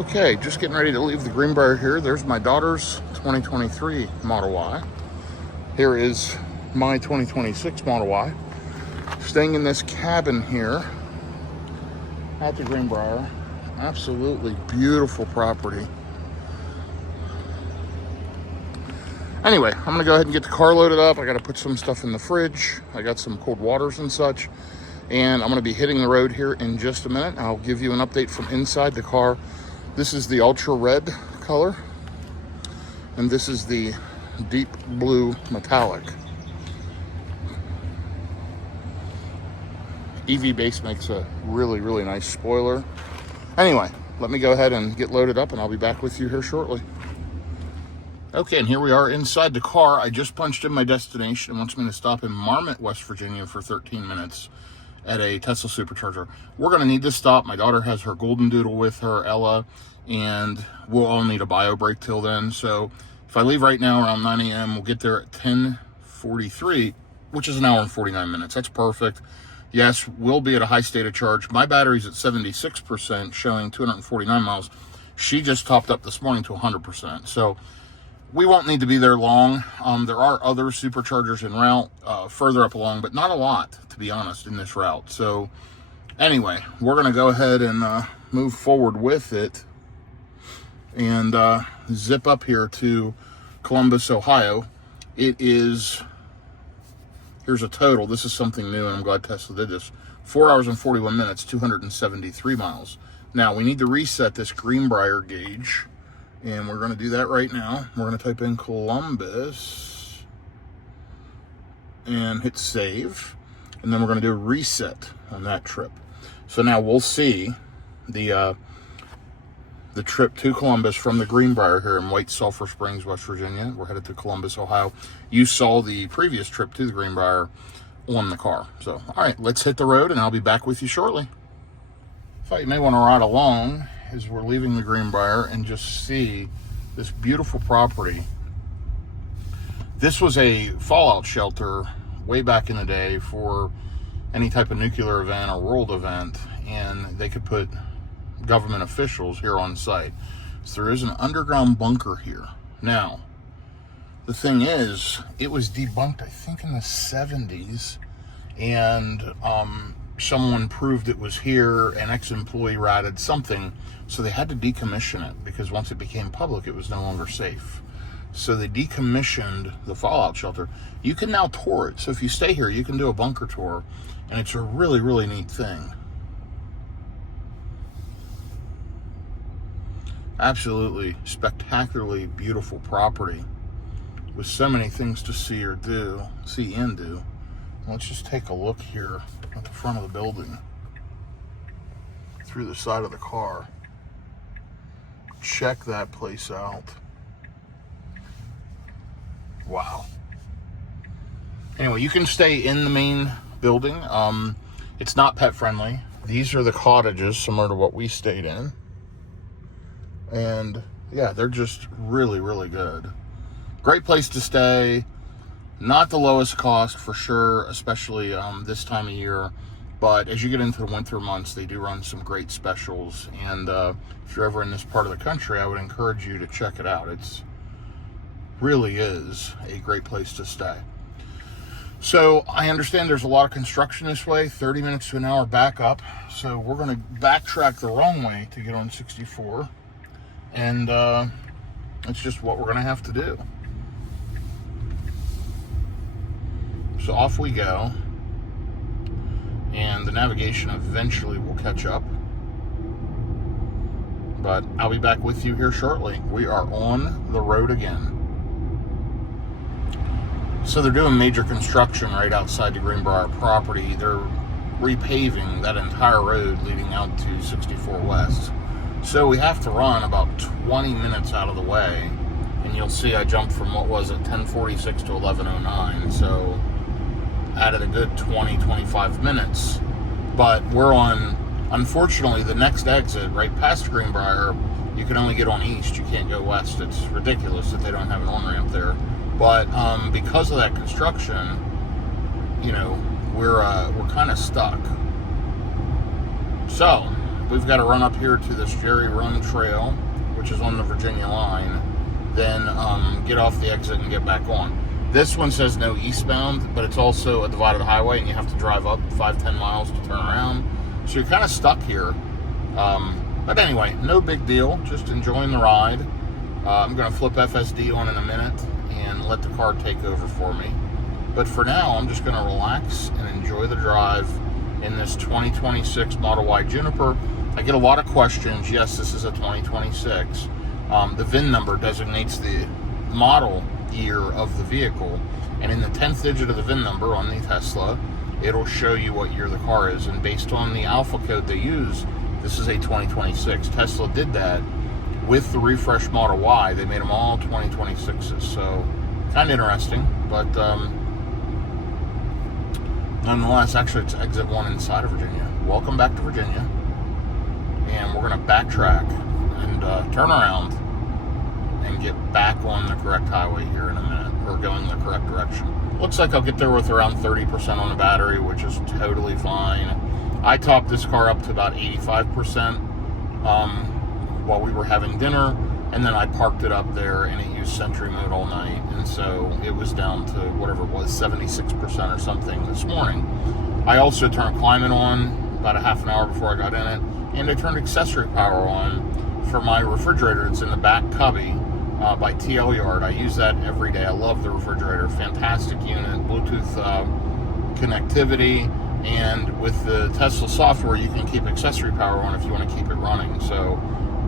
Okay, just getting ready to leave the Greenbrier here. There's my daughter's 2023 Model Y. Here is my 2026 Model Y. Staying in this cabin here at the Greenbrier. Absolutely beautiful property. Anyway, I'm gonna go ahead and get the car loaded up. I gotta put some stuff in the fridge. I got some cold waters and such. And I'm gonna be hitting the road here in just a minute. I'll give you an update from inside the car. This is the ultra red color. And this is the deep blue metallic. EV base makes a really, really nice spoiler. Anyway, let me go ahead and get loaded up and I'll be back with you here shortly. Okay, and here we are inside the car. I just punched in my destination. It wants me to stop in Marmot, West Virginia for 13 minutes at a Tesla supercharger. We're gonna need to stop. My daughter has her golden doodle with her, Ella, and we'll all need a bio break till then. So if I leave right now around 9 a.m., we'll get there at 10:43, which is an hour and 49 minutes. That's perfect. Yes, we'll be at a high state of charge. My battery's at 76%, showing 249 miles. She just topped up this morning to 100%. So we won't need to be there long. There are other superchargers en route further up along, but not a lot, to be honest, in this route. So anyway, we're going to go ahead and move forward with it and zip up here to Columbus, Ohio. It is, here's a total. This is something new, and I'm glad Tesla did this. 4 hours and 41 minutes, 273 miles. Now, we need to reset this Greenbrier gauge. And we're going to do that right now. We're going to type in Columbus and hit save. And then we're going to do a reset on that trip. So now we'll see the trip to Columbus from the Greenbrier here in White Sulphur Springs, West Virginia. We're headed to Columbus, Ohio. You saw the previous trip to the Greenbrier on the car. So, all right, let's hit the road and I'll be back with you shortly. Thought you may want to ride along as we're leaving the Greenbrier and just see this beautiful property. This was a fallout shelter way back in the day for any type of nuclear event or world event, and they could put government officials here on site. So there is an underground bunker here. Now, the thing is, it was debunked, I think, in the 70s, and someone proved it was here, an ex-employee ratted something, so they had to decommission it because once it became public, it was no longer safe. So they decommissioned the fallout shelter. You can now tour it. So if you stay here, you can do a bunker tour, and it's a really, really neat thing. Absolutely spectacularly beautiful property with so many things to see and do. Let's just take a look here at the front of the building through the side of the car. Check that place out. Wow. Anyway, you can stay in the main building. It's not pet friendly. These are the cottages similar to what we stayed in. And yeah, they're just really, really good. Great place to stay. Not the lowest cost for sure, especially this time of year. But as you get into the winter months, they do run some great specials. And if you're ever in this part of the country, I would encourage you to check it out. It's really is a great place to stay. So I understand there's a lot of construction this way, 30 minutes to an hour back up. So we're going to backtrack the wrong way to get on 64. And that's just what we're going to have to do. So off we go, and the navigation eventually will catch up, but I'll be back with you here shortly. We are on the road again. So they're doing major construction right outside the Greenbrier property. They're repaving that entire road leading out to 64 West. So we have to run about 20 minutes out of the way, and you'll see I jumped from what was it, 10:46 to 11:09. So added a good 20-25 minutes, but we're on, unfortunately, the next exit right past Greenbrier. You can only get on east, you can't go west. It's ridiculous that they don't have an on-ramp there, but because of that construction, you know, we're kind of stuck. So we've got to run up here to this Jerry Run Trail, which is on the Virginia line, then get off the exit and get back on. This one says no eastbound, but it's also a divided highway, and you have to drive up 5-10 miles to turn around. So you're kind of stuck here. But anyway, no big deal. Just enjoying the ride. I'm going to flip FSD on in a minute and let the car take over for me. But for now, I'm just going to relax and enjoy the drive in this 2026 Model Y Juniper. I get a lot of questions. Yes, this is a 2026. The VIN number designates the model year of the vehicle, and in the 10th digit of the VIN number on the Tesla, it'll show you what year the car is, and based on the alpha code they use, this is a 2026. Tesla did that with the refresh Model Y. They made them all 2026s, so kind of interesting, but nonetheless, actually it's exit 1 inside of Virginia. Welcome back to Virginia, and we're going to backtrack and turn around and get back on the correct highway here in a minute, or going the correct direction. Looks like I'll get there with around 30% on the battery, which is totally fine. I topped this car up to about 85% while we were having dinner, and then I parked it up there and it used Sentry mode all night, and so it was down to whatever it was, 76% or something this morning. I also turned climate on about a half an hour before I got in it, and I turned accessory power on for my refrigerator. It's in the back cubby by TL Yard. I use that every day. I love the refrigerator. Fantastic unit, Bluetooth connectivity, and with the Tesla software, you can keep accessory power on if you want to keep it running. So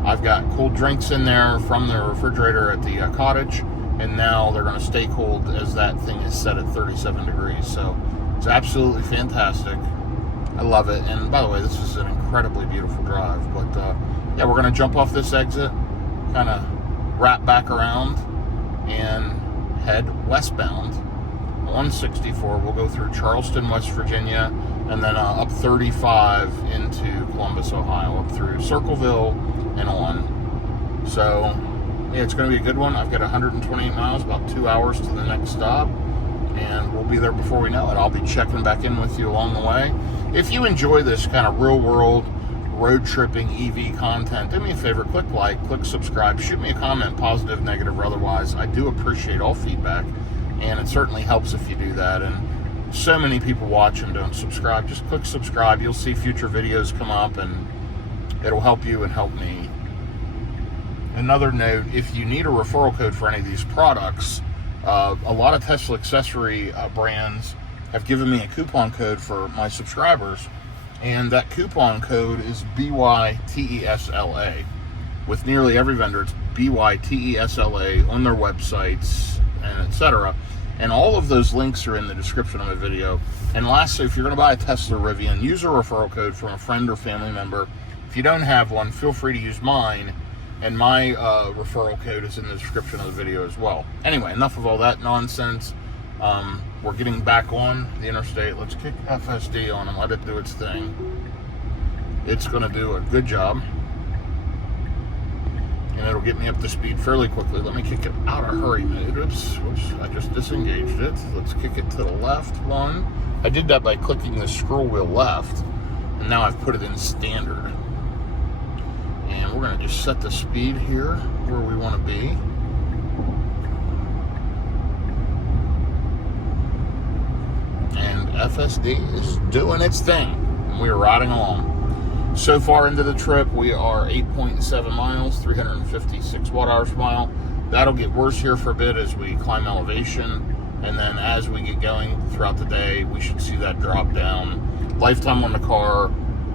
I've got cold drinks in there from the refrigerator at the cottage, and now they're going to stay cold as that thing is set at 37 degrees. So it's absolutely fantastic. I love it. And by the way, this is an incredibly beautiful drive. But yeah, we're going to jump off this exit, kind of wrap back around, and head westbound on 64. We'll go through Charleston, West Virginia, and then up 35 into Columbus, Ohio, up through Circleville and on. So yeah, it's going to be a good one. I've got 128 miles, about 2 hours to the next stop, and we'll be there before we know it. I'll be checking back in with you along the way. If you enjoy this kind of real world road tripping EV content, do me a favor, click like, click subscribe, shoot me a comment, positive, negative, or otherwise. I do appreciate all feedback, and it certainly helps if you do that. And so many people watch and don't subscribe. Just click subscribe. You'll see future videos come up, and it'll help you and help me. Another note, if you need a referral code for any of these products, a lot of Tesla accessory brands have given me a coupon code for my subscribers, and that coupon code is BYTESLA. With nearly every vendor, it's BYTESLA on their websites and etc. And all of those links are in the description of my video. And lastly, if you're going to buy a Tesla Rivian, use a referral code from a friend or family member. If you don't have one, feel free to use mine, and my referral code is in the description of the video as well. Anyway, enough of all that nonsense. We're getting back on the interstate. Let's kick FSD on and let it do its thing. It's going to do a good job, and it'll get me up to speed fairly quickly. Let me kick it out of hurry mode. Oops, I just disengaged it. Let's kick it to the left one. I did that by clicking the scroll wheel left, and now I've put it in standard. And we're going to just set the speed here where we want to be. And FSD is doing its thing, and we are riding along. So far into the trip, we are 8.7 miles, 356 watt-hours per mile. That'll get worse here for a bit as we climb elevation, and then as we get going throughout the day, we should see that drop down. Lifetime on the car,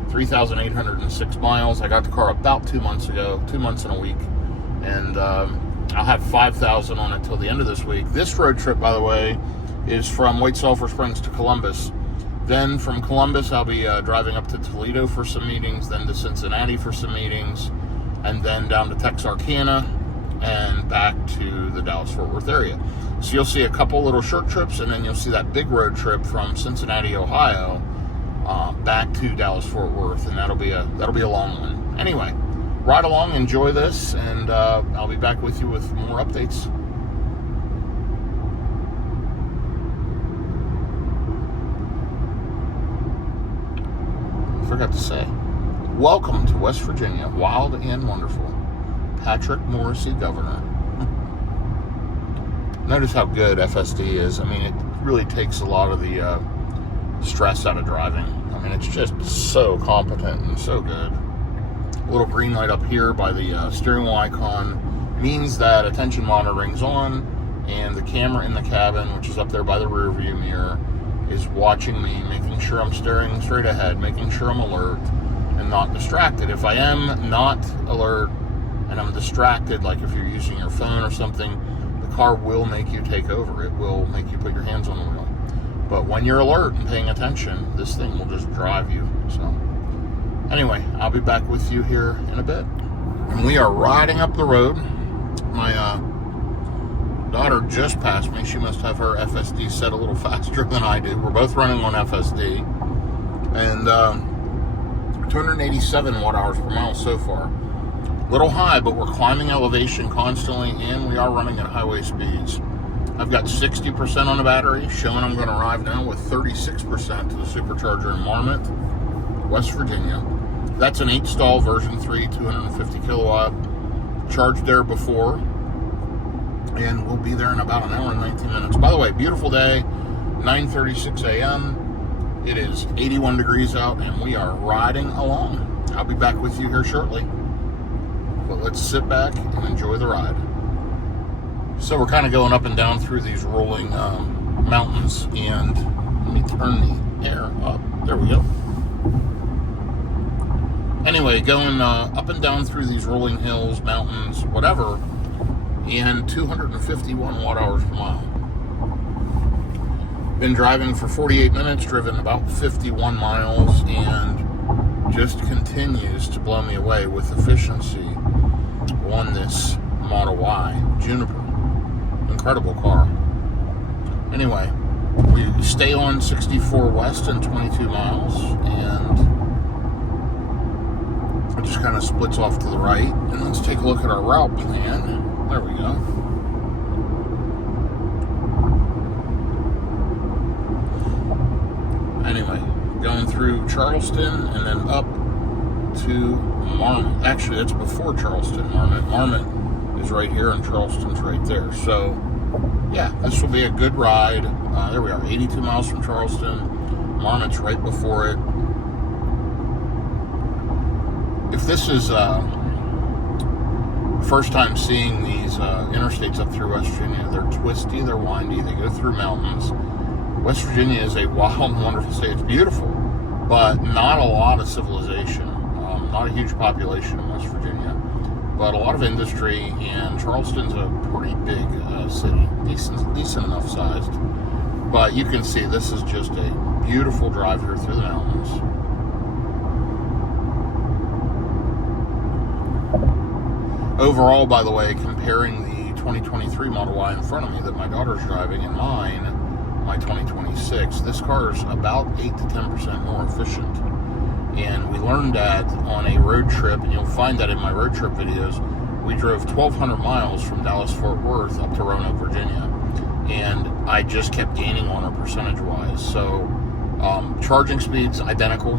3,806 miles. I got the car about 2 months ago, 2 months and a week, and I'll have 5,000 on it till the end of this week. This road trip, by the way, is from White Sulphur Springs to Columbus. Then from Columbus, I'll be driving up to Toledo for some meetings, then to Cincinnati for some meetings, and then down to Texarkana and back to the Dallas-Fort Worth area. So you'll see a couple little short trips, and then you'll see that big road trip from Cincinnati, Ohio, back to Dallas-Fort Worth, and that'll be a long one. Anyway, ride along, enjoy this, and I'll be back with you with more updates. Forgot to say, Welcome to West Virginia, wild and wonderful. Patrick Morrissey, Governor. Notice how good FSD is. I mean, it really takes a lot of the stress out of driving. I mean, it's just so competent and so good. A little green light up here by the steering wheel icon means that attention monitoring's on, and the camera in the cabin, which is up there by the rear view mirror, is watching me, making sure I'm staring straight ahead, making sure I'm alert and not distracted. If I am not alert and I'm distracted, like if you're using your phone or something, the car will make you take over. It will make you put your hands on the wheel. But when you're alert and paying attention, this thing will just drive you. So anyway, I'll be back with you here in a bit. And we are riding up the road. My daughter just passed me. She must have her FSD set a little faster than I do. We're both running on FSD. And 287 watt hours per mile so far. Little high, but we're climbing elevation constantly, and we are running at highway speeds. I've got 60% on the battery, showing I'm going to arrive now with 36% to the supercharger in Marmot, West Virginia. That's an 8-stall version 3, 250 kilowatt. Charged there before, and we'll be there in about an hour and 19 minutes. By the way, beautiful day, 9:36 a.m. It is 81 degrees out, and we are riding along. I'll be back with you here shortly. But let's sit back and enjoy the ride. So we're kind of going up and down through these rolling mountains, and let me turn the air up. There we go. Anyway, going up and down through these rolling hills, mountains, whatever, and 251 watt hours per mile. Been driving for 48 minutes, driven about 51 miles, and just continues to blow me away with efficiency on this Model Y Juniper. Incredible car. Anyway, we stay on 64 west and 22 miles, and it just kind of splits off to the right. And let's take a look at our route plan. There we go. Anyway, going through Charleston and then up to Marmot. Actually, that's before Charleston, Marmot. Marmot is right here and Charleston's right there. So, yeah, this will be a good ride. There we are, 82 miles from Charleston. Marmot's right before it. If this is first time seeing these interstates up through West Virginia, they're twisty, they're windy, they go through mountains. West Virginia is a wild and wonderful state. It's beautiful, but not a lot of civilization. Not a huge population in West Virginia, but a lot of industry, and Charleston's a pretty big city, decent enough sized. But you can see this is just a beautiful drive here through the mountains. Overall, by the way, comparing the 2023 Model Y in front of me that my daughter's driving and mine, my 2026, this car is about 8 to 10% more efficient. And we learned that on a road trip, and you'll find that in my road trip videos. We drove 1,200 miles from Dallas-Fort Worth up to Roanoke, Virginia, and I just kept gaining on her percentage-wise. So charging speeds identical,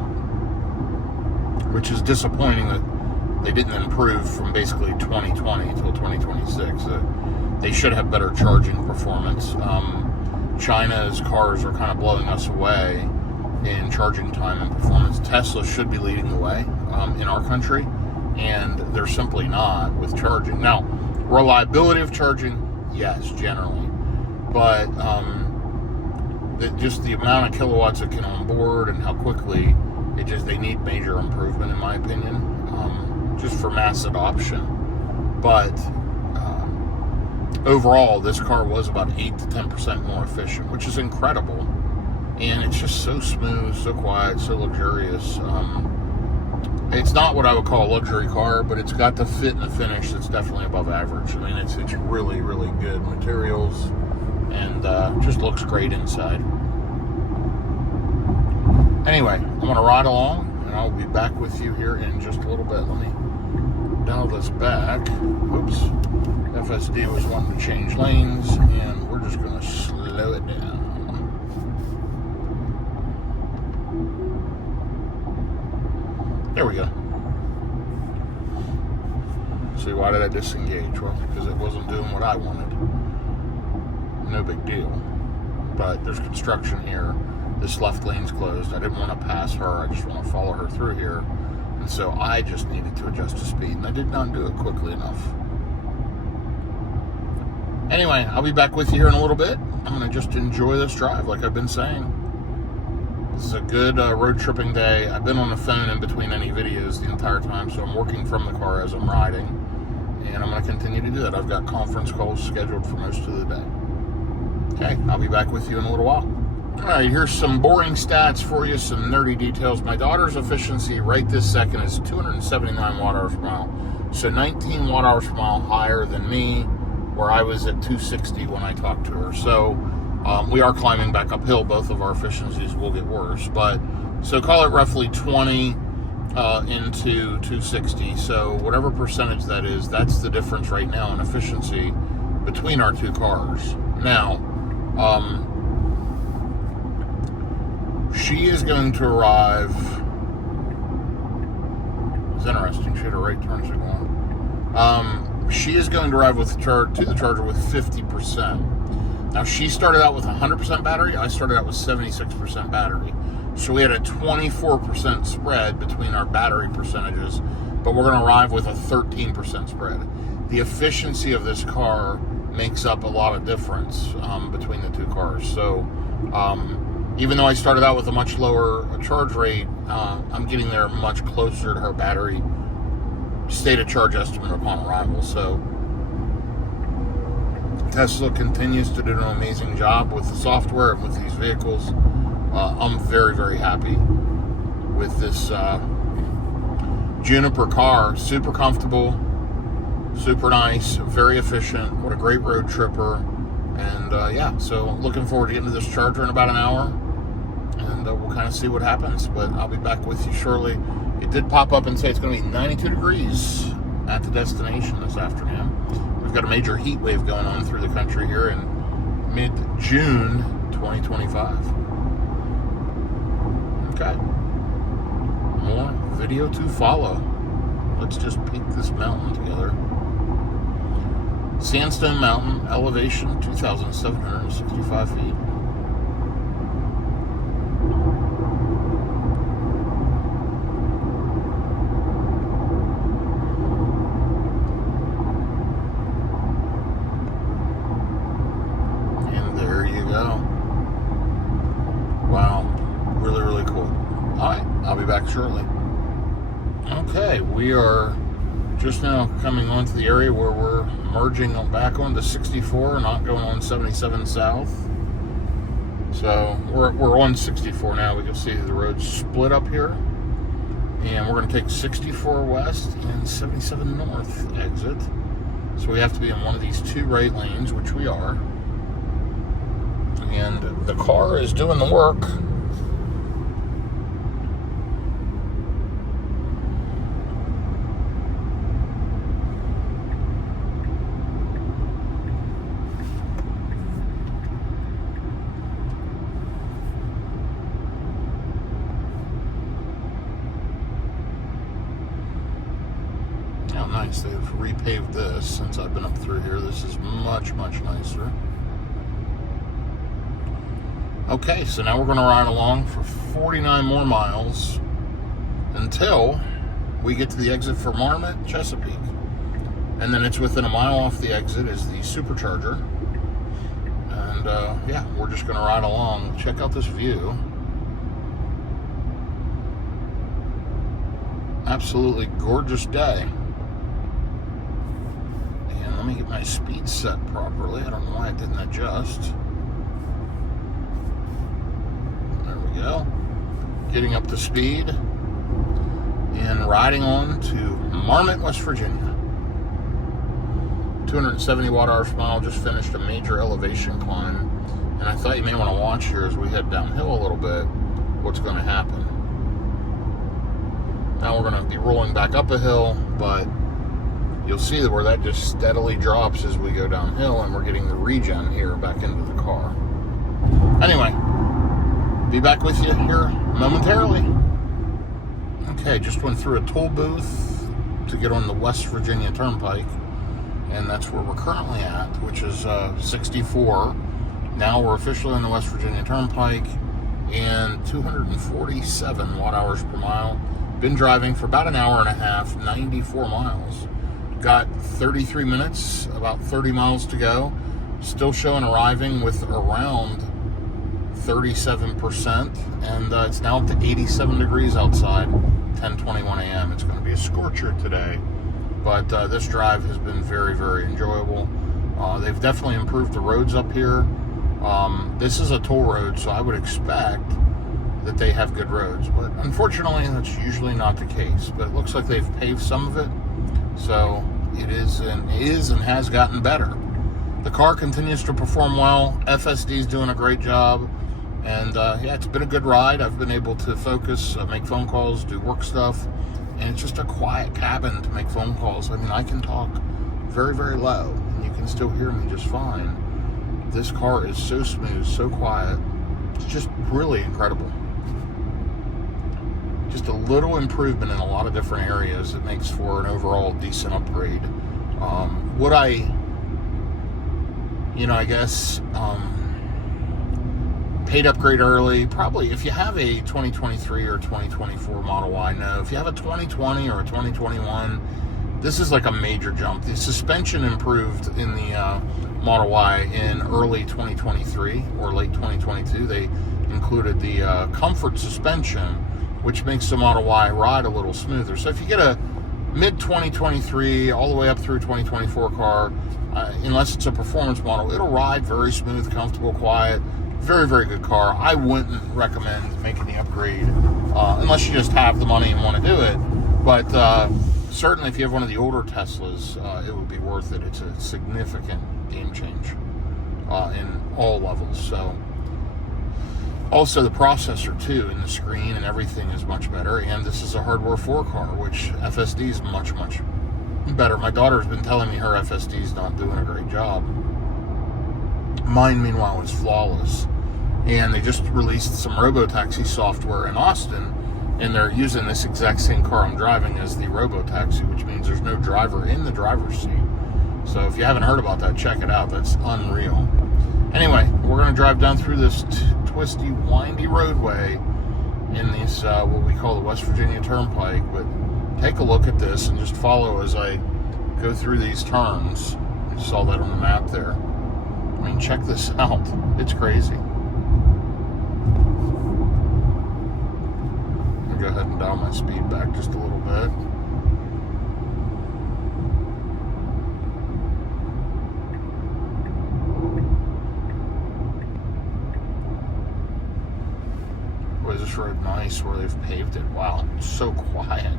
which is disappointing that they didn't improve from basically 2020 until 2026. They should have better charging performance. China's cars are kind of blowing us away in charging time and performance. Tesla should be leading the way in our country, and they're simply not with charging. Now, reliability of charging, yes, generally, but just the amount of kilowatts it can onboard and how quickly they need major improvement, in my opinion, just for mass adoption. But overall, this car was about 8 to 10% more efficient, which is incredible. And it's just so smooth, so quiet, so luxurious. It's not what I would call a luxury car, but it's got the fit and the finish that's definitely above average. I mean, it's really, really good materials, and just looks great inside. Anyway, I'm going to ride along, and I'll be back with you here in just a little bit. Let me dial this back. Oops. FSD was wanting to change lanes, and we're just going to slow it down. There we go. obviously. Why did I disengage? Well, because it wasn't doing what I wanted. No big deal. But there's construction here. This left lane's closed. I didn't want to pass her. I just want to follow her through here. And so I just needed to adjust to speed. And I did not do it quickly enough. Anyway, I'll be back with you here in a little bit. I'm going to just enjoy this drive like I've been saying. This is a good road tripping day. I've been on the phone in between any videos the entire time, so I'm working from the car as I'm riding. And I'm going to continue to do that. I've got conference calls scheduled for most of the day. Okay, I'll be back with you in a little while. All right, here's some boring stats for you, some nerdy details. My daughter's efficiency right this second is 279 watt-hours per mile. So 19 watt-hours per mile higher than me, where I was at 260 when I talked to her. So we are climbing back uphill. Both of our efficiencies will get worse. But so call it roughly 20 into 260. So whatever percentage that is, that's the difference right now in efficiency between our two cars. Now, she is going to arrive. It's interesting. She had a right turn signal on. She is going to arrive to the charger with 50%. Now, she started out with 100% battery. I started out with 76% battery. So we had a 24% spread between our battery percentages, but we're going to arrive with a 13% spread. The efficiency of this car makes up a lot of difference between the two cars. So even though I started out with a much lower charge rate, I'm getting there much closer to her battery state of charge estimate upon arrival. So Tesla continues to do an amazing job with the software and with these vehicles. I'm very, very happy with this Juniper car. Super comfortable, super nice, very efficient. What a great road tripper. And yeah, so looking forward to getting to this charger in about an hour. And we'll kind of see what happens. But I'll be back with you shortly. It did pop up and say it's going to be 92 degrees at the destination this afternoon. We've got a major heat wave going on through the country here in mid-June 2025. Okay. More video to follow. Let's just peek this mountain together. Sandstone Mountain, elevation 2,765 feet. Back shortly. Okay, we are just now coming onto the area where we're merging back onto 64, not going on 77 south. So we're on 64 now. We can see the road split up here, and we're going to take 64 west and 77 north exit. So we have to be in one of these two right lanes, which we are. And the car is doing the work. Nice. They've repaved this since I've been up through here. This is much, much nicer. Okay, so now we're going to ride along for 49 more miles until we get to the exit for Marmot, Chesapeake. And then it's within a mile off the exit is the supercharger. And yeah, we're just going to ride along. Check out this view. Absolutely gorgeous day. Let me get my speed set properly. I don't know why it didn't adjust. There we go. Getting up to speed and riding on to Marmot, West Virginia. 270 watt-hours per mile. Just finished a major elevation climb. And I thought you may want to watch here as we head downhill a little bit what's going to happen. Now we're going to be rolling back up a hill, but you'll see where that just steadily drops as we go downhill, and we're getting the regen here back into the car. Anyway, be back with you here momentarily. Okay, just went through a toll booth to get on the West Virginia Turnpike, and that's where we're currently at, which is 64. Now we're officially on the West Virginia Turnpike, and 247 watt-hours per mile. Been driving for about an hour and a half, 94 miles. Got 33 minutes, about 30 miles to go. Still showing arriving with around 37%, and it's now up to 87 degrees outside, 10:21 a.m. It's going to be a scorcher today, but this drive has been very, very enjoyable. They've definitely improved the roads up here. This is a toll road, so I would expect that they have good roads, but unfortunately that's usually not the case. But it looks like they've paved some of it, so it is and has gotten better. The car continues to perform well. FSD is doing a great job. And yeah, it's been a good ride. I've been able to focus, make phone calls, do work stuff, and it's just a quiet cabin to make phone calls. I mean, I can talk very, very low, and you can still hear me just fine. This car is so smooth, so quiet. It's just really incredible. Just a little improvement in a lot of different areas. It makes for an overall decent upgrade. Would I guess, paid upgrade early? Probably. If you have a 2023 or 2024 Model Y, no. If you have a 2020 or a 2021, this is like a major jump. The suspension improved in the Model Y in early 2023 or late 2022. They included the comfort suspension, which makes the Model Y ride a little smoother. So if you get a mid-2023 all the way up through 2024 car, unless it's a performance model, it'll ride very smooth, comfortable, quiet. Very, very good car. I wouldn't recommend making the upgrade unless you just have the money and want to do it. But certainly if you have one of the older Teslas, it would be worth it. It's a significant game change in all levels. So also the processor too, and the screen and everything is much better. And this is a hardware 4 car, which FSD is much, much better. My daughter's been telling me her FSD is not doing a great job. Mine, meanwhile, is flawless. And they just released some robo-taxi software in Austin, and they're using this exact same car I'm driving as the robo-taxi, which means there's no driver in the driver's seat. So if you haven't heard about that, check it out. That's unreal. Anyway, we're going to drive down through this twisty, windy roadway in this, what we call the West Virginia Turnpike. But take a look at this and just follow as I go through these turns. You saw that on the map there. I mean, check this out. It's crazy. I'm going to go ahead and dial my speed back just a little bit. Boy, is this road nice where they've paved it. Wow, it's so quiet.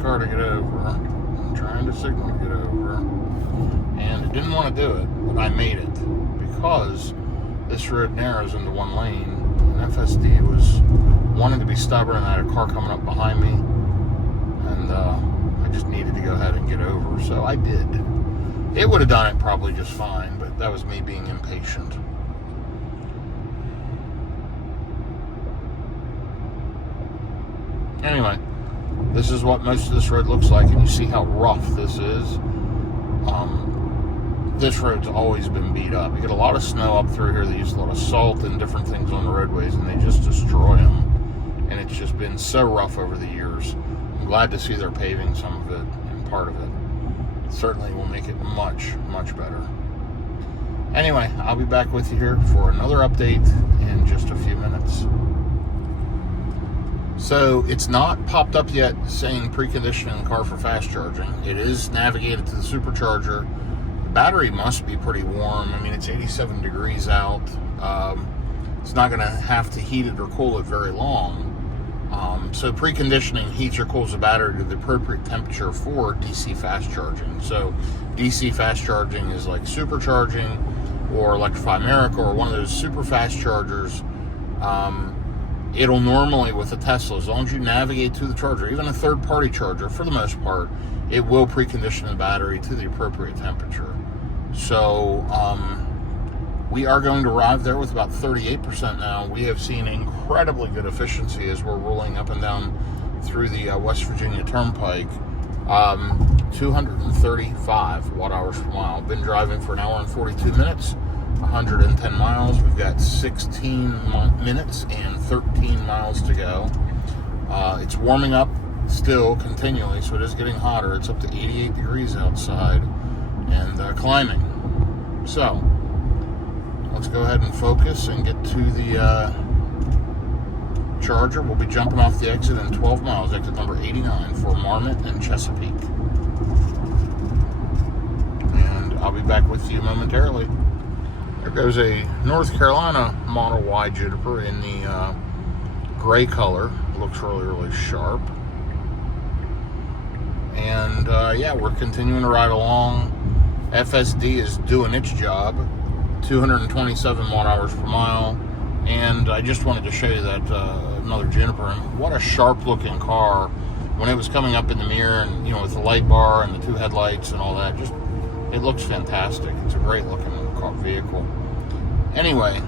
Car to get over. I'm trying to signal to get over, and it didn't want to do it, but I made it because this road narrows into one lane, and FSD was wanting to be stubborn, and I had a car coming up behind me, and I just needed to go ahead and get over, so I did. It would have done it probably just fine, but that was me being impatient. Anyway, this is what most of this road looks like, and you see how rough this is. This road's always been beat up. You get a lot of snow up through here. They use a lot of salt and different things on the roadways, and they just destroy them. And it's just been so rough over the years. I'm glad to see they're paving some of it and part of it. It certainly will make it much, much better. Anyway, I'll be back with you here for another update in just a few minutes. So it's not popped up yet saying preconditioning car for fast charging. It is navigated to the supercharger. The battery must be pretty warm. I mean, it's 87 degrees out. It's not going to have to heat it or cool it very long. So preconditioning heats or cools the battery to the appropriate temperature for DC fast charging. So DC fast charging is like supercharging or Electrify America or one of those super fast chargers. it'll normally, with a Tesla, as long as you navigate to the charger, even a third-party charger, for the most part, it will precondition the battery to the appropriate temperature. So we are going to arrive there with about 38% now. We have seen incredibly good efficiency as we're rolling up and down through the West Virginia Turnpike. 235 watt-hours per mile. Been driving for an hour and 42 minutes, 110 miles. We've got 16 minutes and 13 miles to go. It's warming up still continually, so it is getting hotter. It's up to 88 degrees outside and climbing. So let's go ahead and focus and get to the charger. We'll be jumping off the exit in 12 miles, exit number 89 for Marmot and Chesapeake. And I'll be back with you momentarily. There goes a North Carolina Model Y Juniper in the gray color. Looks really, really sharp. And yeah, we're continuing to ride along. FSD is doing its job. 227 watt-hours per mile. And I just wanted to show you that another Juniper, and what a sharp-looking car when it was coming up in the mirror, and you know, with the light bar and the two headlights and all that. Just, it looks fantastic. It's a great-looking vehicle. Anyway,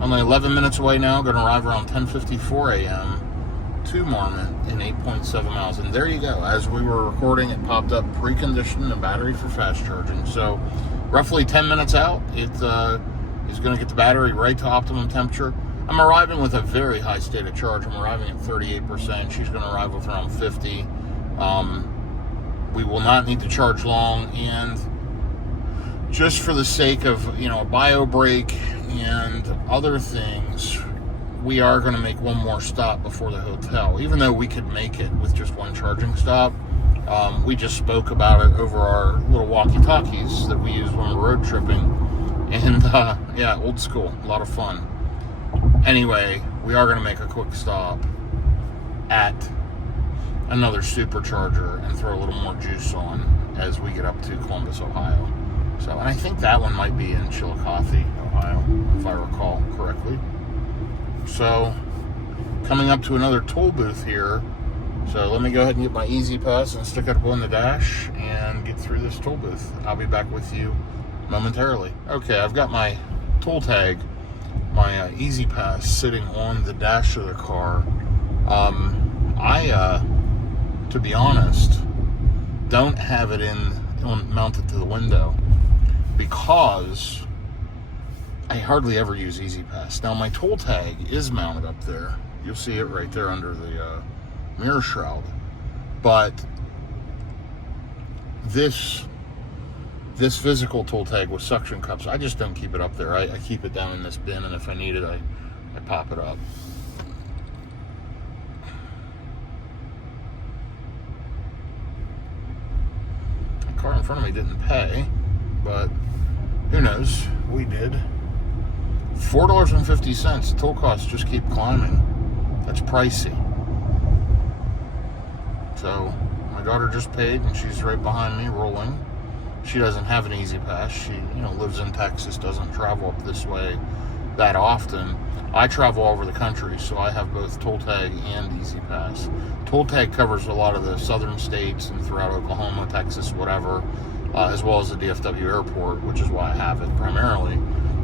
only 11 minutes away now. Going to arrive around 10:54 a.m. to Marmot in 8.7 miles. And there you go. As we were recording, it popped up preconditioned and battery for fast charging. So roughly 10 minutes out, it is going to get the battery right to optimum temperature. I'm arriving with a very high state of charge. I'm arriving at 38%. She's going to arrive with around 50. We will not need to charge long, and just for the sake of, you know, a bio break and other things, we are going to make one more stop before the hotel, even though we could make it with just one charging stop. We just spoke about it over our little walkie-talkies that we use when we're road tripping. And yeah, old school, a lot of fun. Anyway, we are going to make a quick stop at another supercharger and throw a little more juice on as we get up to Columbus, Ohio. So, and I think that one might be in Chillicothe, Ohio, if I recall correctly. So, coming up to another toll booth here. So let me go ahead and get my Easy Pass and stick it up on the dash and get through this toll booth. I'll be back with you momentarily. Okay, I've got my toll tag, my Easy Pass sitting on the dash of the car. To be honest, don't have it mounted to the window because I hardly ever use Easy Pass. Now my toll tag is mounted up there. You'll see it right there under the mirror shroud. But this physical toll tag with suction cups, I just don't keep it up there. I keep it down in this bin, and if I need it, I pop it up. The car in front of me didn't pay, but who knows? We did. $4.50. The toll costs just keep climbing. That's pricey. So my daughter just paid, and she's right behind me rolling. She doesn't have an Easy Pass. She, lives in Texas, doesn't travel up this way that often. I travel all over the country, so I have both toll tag and Easy Pass. Toll tag covers a lot of the southern states and throughout Oklahoma, Texas, whatever, as well as the DFW airport, which is why I have it primarily.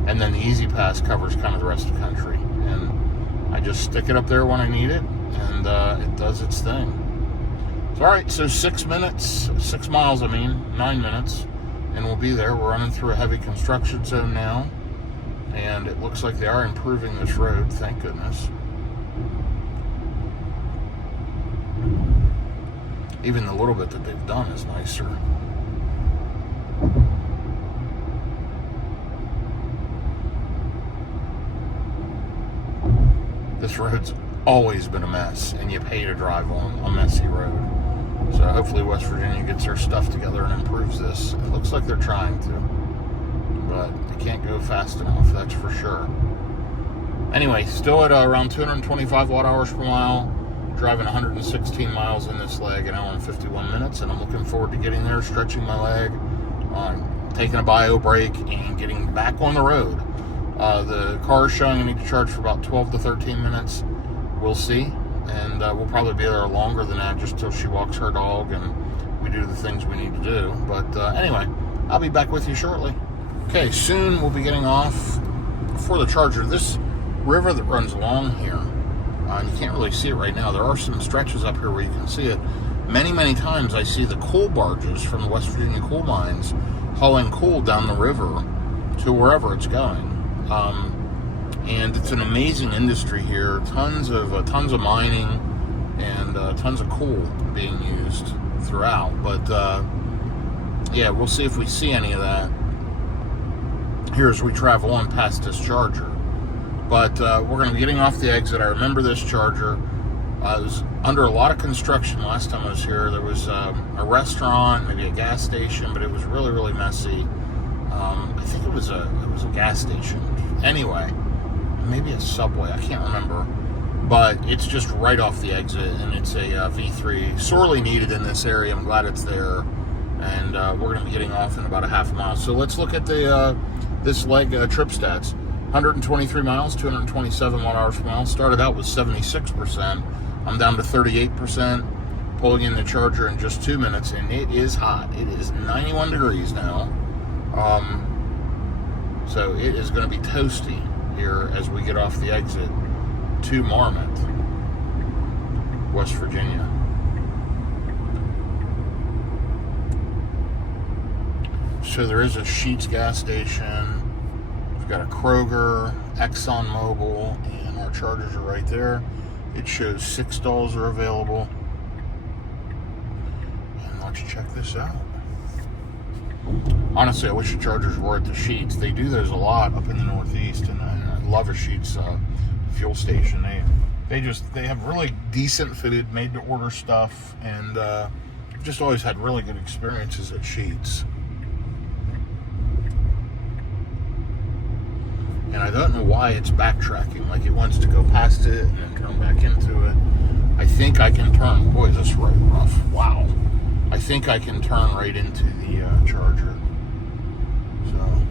And then the Easy Pass covers kind of the rest of the country. And I just stick it up there when I need it, and it does its thing. So, all right, so 6 minutes, 6 miles, 9 minutes, and we'll be there. We're running through a heavy construction zone now, and it looks like they are improving this road, thank goodness. Even the little bit that they've done is nicer. This road's always been a mess, and you pay to drive on a messy road. So hopefully West Virginia gets their stuff together and improves this. It looks like they're trying to, but they can't go fast enough, that's for sure. Anyway, still at around 225 watt-hours per mile, driving 116 miles in this leg, an hour and 51 minutes, and I'm looking forward to getting there, stretching my leg, taking a bio break, and getting back on the road. The car is showing I need to charge for about 12 to 13 minutes. We'll see. And we'll probably be there longer than that, just till she walks her dog and we do the things we need to do. But anyway, I'll be back with you shortly. Okay, soon we'll be getting off for the charger. This river that runs along here, you can't really see it right now. There are some stretches up here where you can see it. Many times I see the coal barges from the West Virginia coal mines hauling coal down the river to wherever it's going. And it's an amazing industry here. Tons of mining and tons of coal being used throughout. But yeah, we'll see if we see any of that here as we travel on past this charger. But we're going to be getting off the exit. I remember this charger. I was under a lot of construction last time I was here. There was a restaurant, maybe a gas station, but it was really messy. I think it was a gas station. Anyway, maybe a Subway. I can't remember. But it's just right off the exit, and it's a V3. Sorely needed in this area. I'm glad it's there. And we're going to be getting off in about a half mile. So let's look at the this leg trip stats. 123 miles, 227 watt-hours per mile. Started out with 76%. I'm down to 38%. Pulling in the charger in just 2 minutes, and it is hot. It is 91 degrees now. So it is going to be toasty here as we get off the exit to Marmot, West Virginia. So there is a Sheetz gas station. We've got a Kroger, Exxon Mobil, and our chargers are right there. It shows 6 stalls are available. And let's check this out. Honestly, I wish the chargers were at the Sheetz. They do those a lot up in the Northeast, and I love a Sheetz fuel station. They have really decent fitted, made to order stuff, and just always had really good experiences at Sheetz. And I don't know why it's backtracking, like it wants to go past it and then turn back into it. I think I can turn, boy, is this right rough. Wow. I think I can turn right into the charger. So,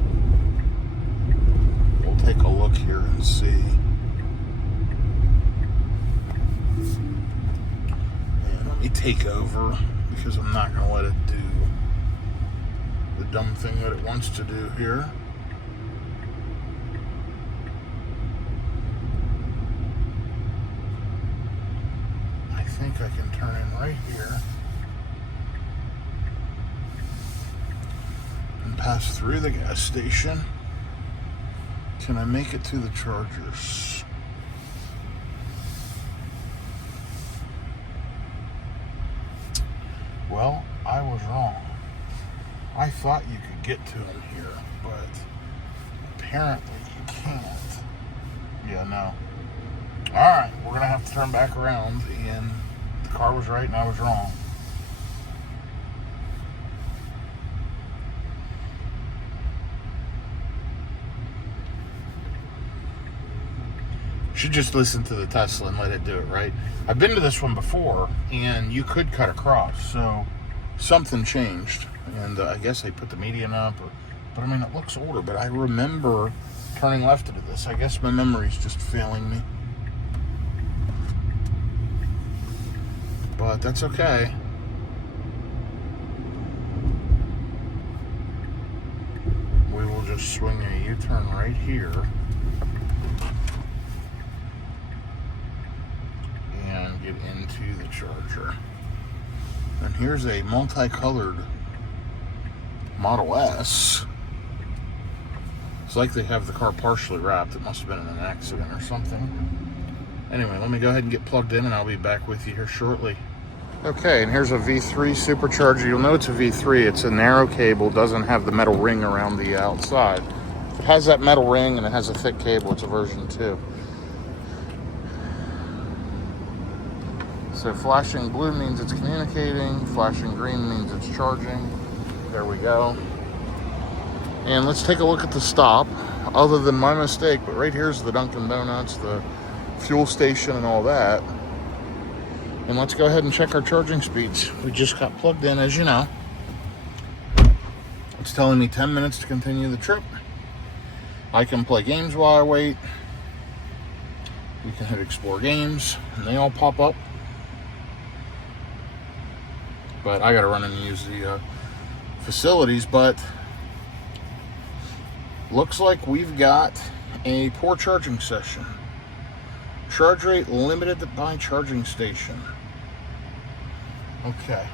we'll take a look here and see. And let me take over, because I'm not going to let it do the dumb thing that it wants to do here. I think I can turn in right here and pass through the gas station. Can I make it to the chargers? Well, I was wrong. I thought you could get to them here, but apparently you can't. Yeah, no. Alright, we're going to have to turn back around, and the car was right and I was wrong. Should just listen to the Tesla and let it do it, right? I've been to this one before, and you could cut across, so something changed. And I guess they put the median up, but I mean, it looks older, but I remember turning left into this. I guess my memory's just failing me. But that's okay. We will just swing a U-turn right here. And get into the charger. And here's a multicolored Model S. It's like they have the car partially wrapped. It must have been in an accident or something. Anyway, let me go ahead and get plugged in, and I'll be back with you here shortly. Okay, and here's a V3 supercharger. You'll know it's a V3. It's a narrow cable, doesn't have the metal ring around the outside. If it has that metal ring and it has a thick cable, it's a version 2. So flashing blue means it's communicating, flashing green means it's charging. There we go. And let's take a look at the stop, other than my mistake, but right here's the Dunkin' Donuts, the fuel station and all that. And let's go ahead and check our charging speeds. We just got plugged in, as you know. It's telling me 10 minutes to continue the trip. I can play games while I wait. We can hit explore games, and they all pop up. But I gotta run in and use the facilities. But looks like we've got a poor charging session. Charge rate limited by charging station. Okay.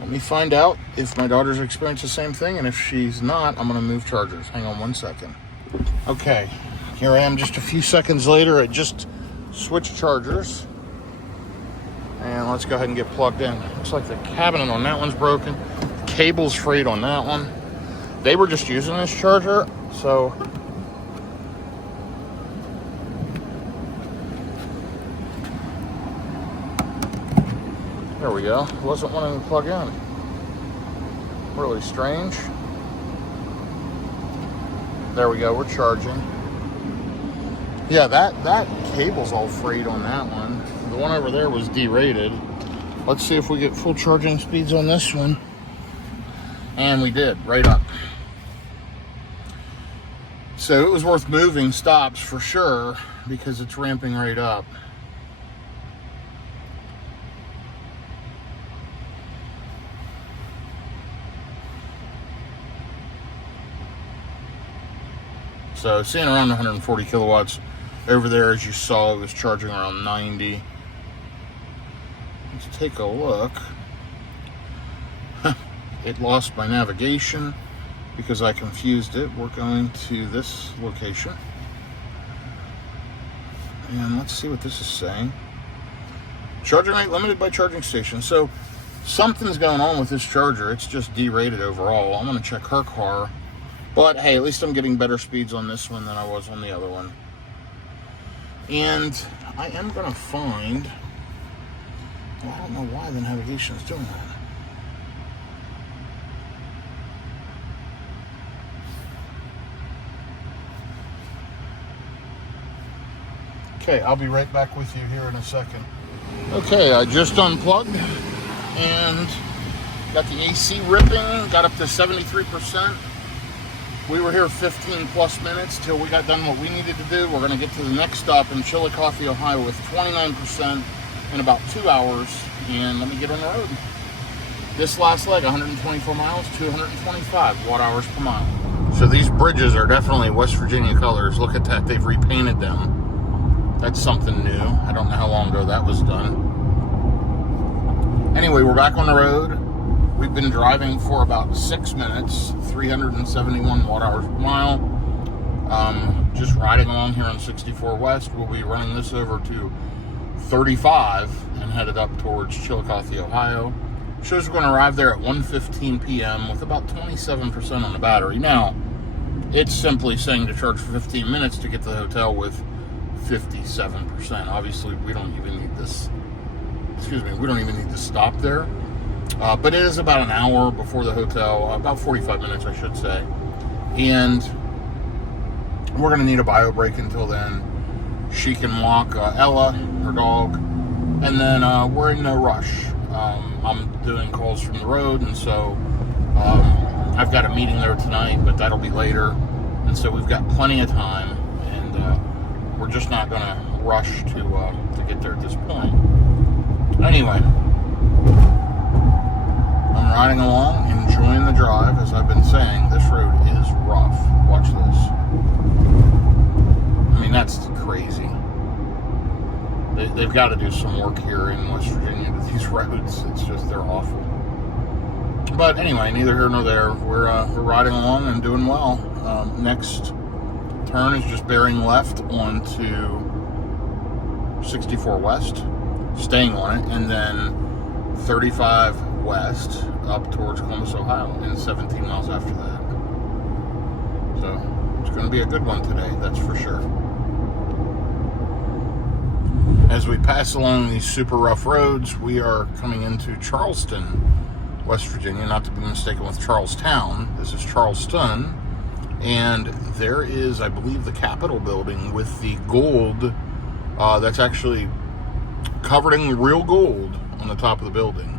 Let me find out if my daughter's experienced the same thing, and if she's not, I'm going to move chargers. Hang on 1 second. Okay, here I am just a few seconds later. I just switched chargers. And let's go ahead and get plugged in. Looks like the cabinet on that one's broken. The cable's frayed on that one. They were just using this charger, so... There we go. Wasn't wanting to plug in. Really strange. There we go. We're charging. Yeah, that cable's all frayed on that one. The one over there was derated. Let's see if we get full charging speeds on this one. And we did, right up. So it was worth moving stops for sure, because it's ramping right up. So seeing around 140 kilowatts over there, as you saw, it was charging around 90. Let's take a look. It lost my navigation because I confused it. We're going to this location. And let's see what this is saying. Charging rate limited by charging station. So something's going on with this charger. It's just derated overall. I'm going to check her car. But hey, at least I'm getting better speeds on this one than I was on the other one. And I am going to find... Well, I don't know why the navigation is doing that. Okay, I'll be right back with you here in a second. Okay, I just unplugged and got the AC ripping, got up to 73%. We were here 15 plus minutes till we got done what we needed to do. We're going to get to the next stop in Chillicothe, Ohio with 29% in about 2 hours. And let me get on the road. This last leg, 124 miles, 225 watt hours per mile. So these bridges are definitely West Virginia colors. Look at that, they've repainted them. That's something new. I don't know how long ago that was done. Anyway, we're back on the road. We've been driving for about 6 minutes, 371 watt hours per mile. Just riding along here on 64 West. We'll be running this over to 35 and headed up towards Chillicothe, Ohio. Shows we're going to arrive there at 1:15 p.m. with about 27% on the battery. Now, it's simply saying to charge for 15 minutes to get to the hotel with 57%. Obviously, we don't even need this. We don't even need to stop there. But it is about an hour before the hotel, about 45 minutes, I should say. And we're going to need a bio break until then. She can walk Ella, her dog, and then we're in no rush. I'm doing calls from the road, and so I've got a meeting there tonight, but that'll be later. And so we've got plenty of time, and we're just not going to rush to get there at this point. Anyway, I'm riding along, enjoying the drive. As I've been saying, this road is rough. Watch this. I mean, that's crazy. They've got to do some work here in West Virginia to these roads. It's just, they're awful. But anyway, neither here nor there. We're riding along and doing well. Next turn is just bearing left onto 64 West, staying on it, and then 35 West up towards Columbus, Ohio, and 17 miles after that. So it's going to be a good one today, that's for sure. As we pass along these super rough roads, we are coming into Charleston, West Virginia, not to be mistaken with Charlestown. This is Charleston, and there is, I believe, the Capitol building with the gold that's actually covered in real gold on the top of the building.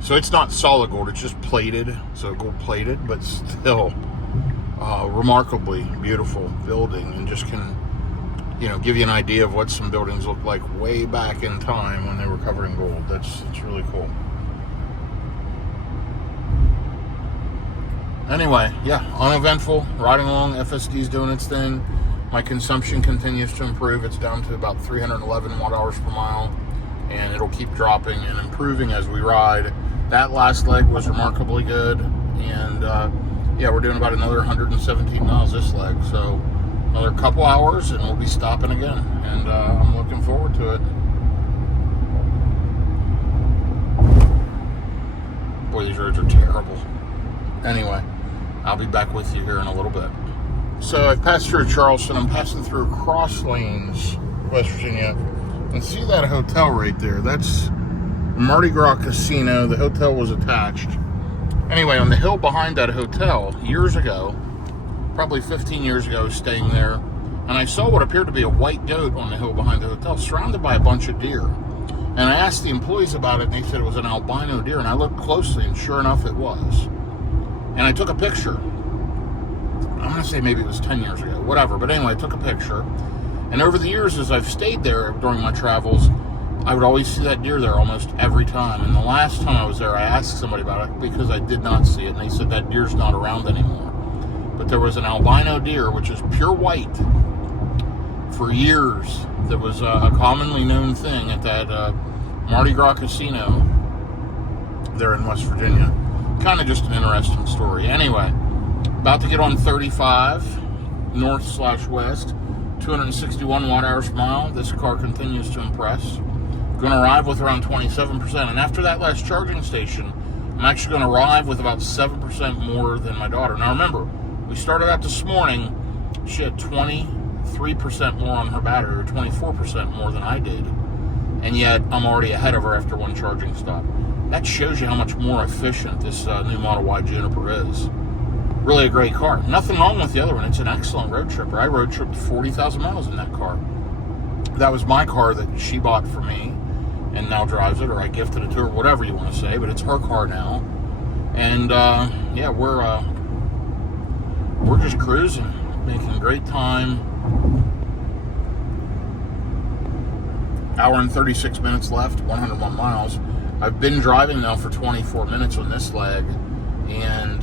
So it's not solid gold, it's just plated, so gold plated, but still, remarkably beautiful building, and just can, give you an idea of what some buildings looked like way back in time when they were covered in gold. It's really cool. Anyway, yeah, uneventful, riding along. FSD's doing its thing. My consumption continues to improve. It's down to about 311 watt hours per mile, and it'll keep dropping and improving as we ride. That last leg was remarkably good, and yeah, we're doing about another 117 miles this leg, so another couple hours and we'll be stopping again, and I'm looking forward to it. Boy, these roads are terrible. Anyway, I'll be back with you here in a little bit. So I passed through Charleston. I'm passing through Cross Lanes, West Virginia. And see that hotel right there? That's Mardi Gras Casino. The hotel was attached. Anyway, on the hill behind that hotel, years ago, probably 15 years ago, staying there, and I saw what appeared to be a white goat on the hill behind the hotel, surrounded by a bunch of deer. And I asked the employees about it, and they said it was an albino deer, and I looked closely, and sure enough, it was. And I took a picture. I'm going to say maybe it was 10 years ago, whatever. But anyway, I took a picture. And over the years, as I've stayed there during my travels, I would always see that deer there almost every time. And the last time I was there, I asked somebody about it because I did not see it. And they said that deer's not around anymore. But there was an albino deer, which is pure white, for years. That was a commonly known thing at that Mardi Gras Casino there in West Virginia. Kind of just an interesting story. Anyway, about to get on 35 north/west, 261 watt hours per mile. This car continues to impress. Going to arrive with around 27%, and after that last charging station, I'm actually going to arrive with about 7% more than my daughter. Now remember, we started out this morning, she had 23% more on her battery, or 24% more than I did, and yet I'm already ahead of her after one charging stop. That shows you how much more efficient this new Model Y Juniper is. Really a great car. Nothing wrong with the other one. It's an excellent road tripper. I road tripped 40,000 miles in that car. That was my car that she bought for me and now drives it, or I gifted it to her, whatever you want to say, but it's her car now. And yeah, we're just cruising, making great time. Hour and 36 minutes left, 101 miles. I've been driving now for 24 minutes on this leg and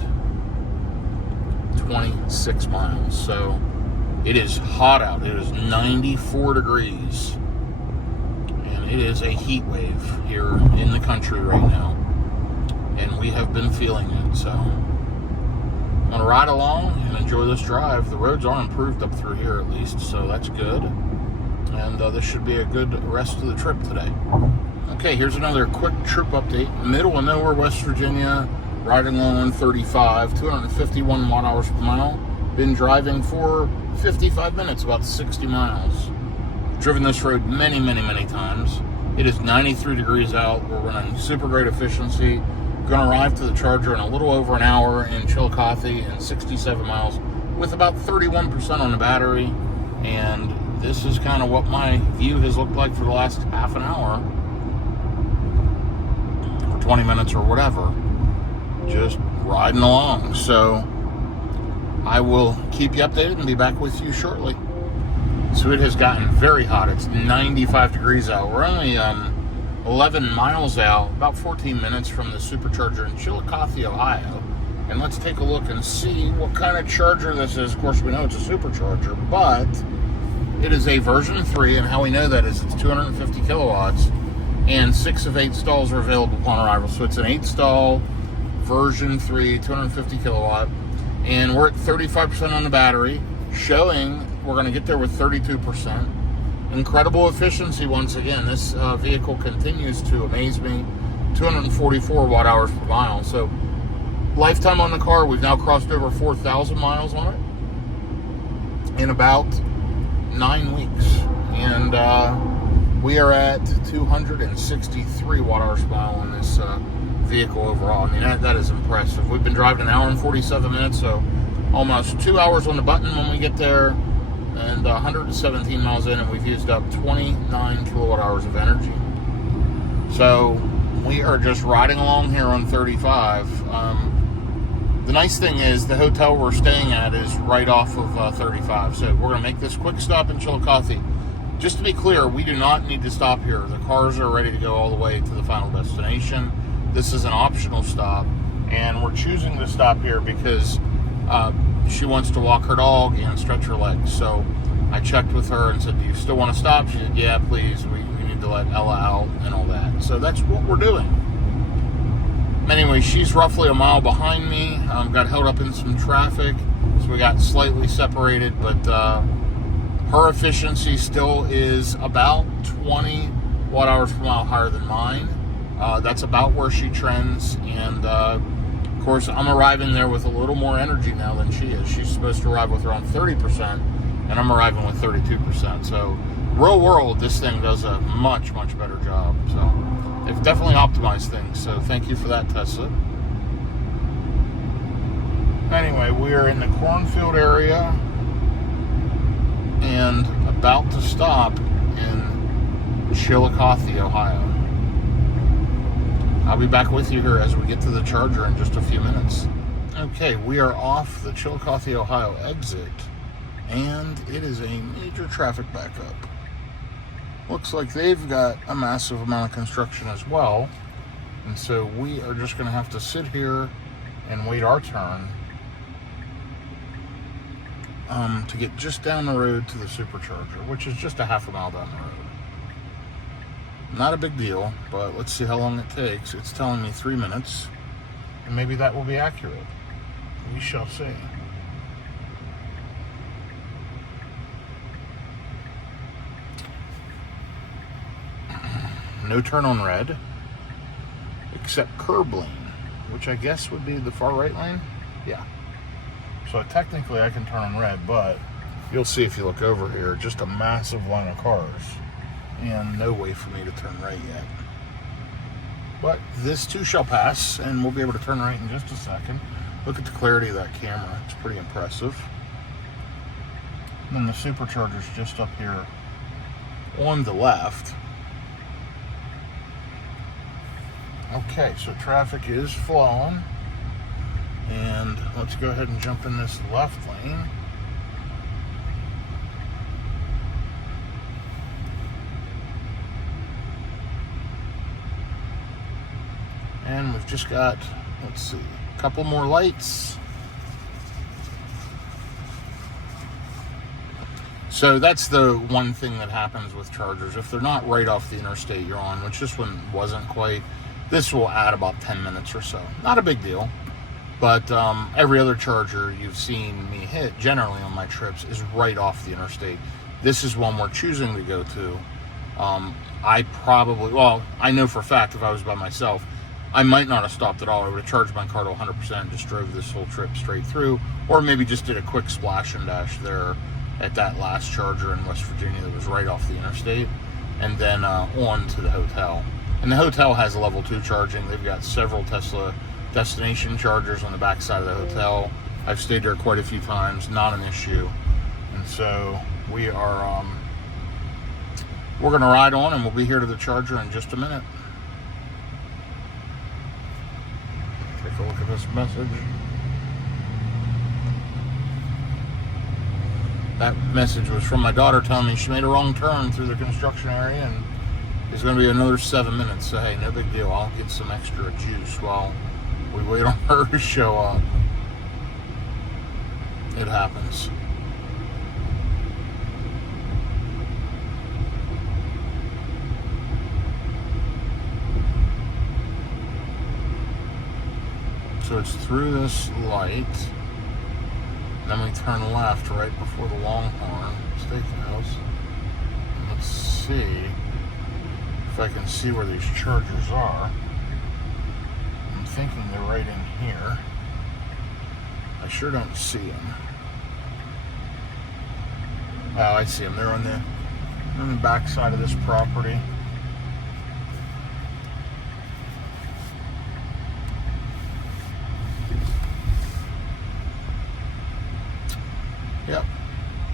26 miles. So it is hot out. It is 94 degrees. And it is a heat wave here in the country right now. And we have been feeling it. So I'm going to ride along and enjoy this drive. The roads are improved up through here at least, so that's good. And this should be a good rest of the trip today. Okay, here's another quick trip update. Middle of nowhere, West Virginia, riding along on 35, 251 watt hours per mile. Been driving for 55 minutes, about 60 miles. Driven this road many, many, many times. It is 93 degrees out. We're running super great efficiency. Going to arrive to the charger in a little over an hour in Chillicothe and 67 miles with about 31% on the battery. And this is kind of what my view has looked like for the last half an hour. 20 minutes or whatever, just riding along. So I will keep you updated and be back with you shortly. So it has gotten very hot. It's 95 degrees out. We're only 11 miles out, about 14 minutes from the supercharger in Chillicothe, Ohio. And let's take a look and see what kind of charger this is. Of course, we know it's a supercharger, but it is a version 3, and how we know that is it's 250 kilowatts. And 6 of 8 stalls are available upon arrival. So it's an 8-stall, version 3, 250 kilowatt. And we're at 35% on the battery, showing we're going to get there with 32%. Incredible efficiency once again. This vehicle continues to amaze me. 244 watt hours per mile. So lifetime on the car, we've now crossed over 4,000 miles on it in about 9 weeks. And we are at 263 watt hours per mile on this vehicle overall. I mean, that is impressive. We've been driving an hour and 47 minutes, so almost 2 hours on the button when we get there, and 117 miles in, and we've used up 29 kilowatt hours of energy. So we are just riding along here on 35. The nice thing is the hotel we're staying at is right off of 35. So we're going to make this quick stop in Chillicothe. Just to be clear, we do not need to stop here. The cars are ready to go all the way to the final destination. This is an optional stop, and we're choosing to stop here because she wants to walk her dog and stretch her legs. So I checked with her and said, do you still want to stop? She said, yeah, please. We need to let Ella out and all that. So that's what we're doing. Anyway, she's roughly a mile behind me. Got held up in some traffic, so we got slightly separated, but her efficiency still is about 20 watt hours per mile higher than mine. That's about where she trends, and of course, I'm arriving there with a little more energy now than she is. She's supposed to arrive with around 30%, and I'm arriving with 32%. So, real world, this thing does a much, much better job. So, they've definitely optimized things. So, thank you for that, Tesla. Anyway, we are in the cornfield area and about to stop in Chillicothe, Ohio. I'll be back with you here as we get to the charger in just a few minutes. Okay, we are off the Chillicothe, Ohio exit, and it is a major traffic backup. Looks like they've got a massive amount of construction as well, and so we are just going to have to sit here and wait our turn to get just down the road to the supercharger, which is just a half a mile down the road. Not a big deal, but let's see how long it takes. It's telling me 3 minutes, and maybe that will be accurate. We shall see. No turn on red, except curb lane, which I guess would be the far right lane. Yeah. So technically I can turn on red, but you'll see if you look over here, just a massive line of cars and no way for me to turn right yet. But this too shall pass, and we'll be able to turn right in just a second. Look at the clarity of that camera. It's pretty impressive. And then the supercharger's just up here on the left. Okay, so traffic is flowing, and let's go ahead and jump in this left lane. And we've just got, let's see, a couple more lights. So that's the one thing that happens with chargers. If they're not right off the interstate you're on, which this one wasn't quite, this will add about 10 minutes or so. Not a big deal, but every other charger you've seen me hit generally on my trips is right off the interstate. This is one we're choosing to go to. I know for a fact if I was by myself, I might not have stopped at all. I would have charged my car to 100% and just drove this whole trip straight through, or maybe just did a quick splash and dash there at that last charger in West Virginia that was right off the interstate, and then on to the hotel. And the hotel has level 2 charging. They've got several Tesla destination chargers on the back side of the hotel. I've stayed there quite a few times, not an issue. And so we are, we're gonna ride on, and we'll be here to the charger in just a minute. Take a look at this message. That message was from my daughter telling me she made a wrong turn through the construction area, and it's going to be another 7 minutes. So hey, no big deal. I'll get some extra juice while we wait on her to show up. It happens. So it's through this light. Then we turn left right before the Longhorn Steakhouse. And let's see if I can see where these chargers are. I'm thinking they're right in here. I sure don't see them. Oh, I see them. They're on the back side of this property. Yep,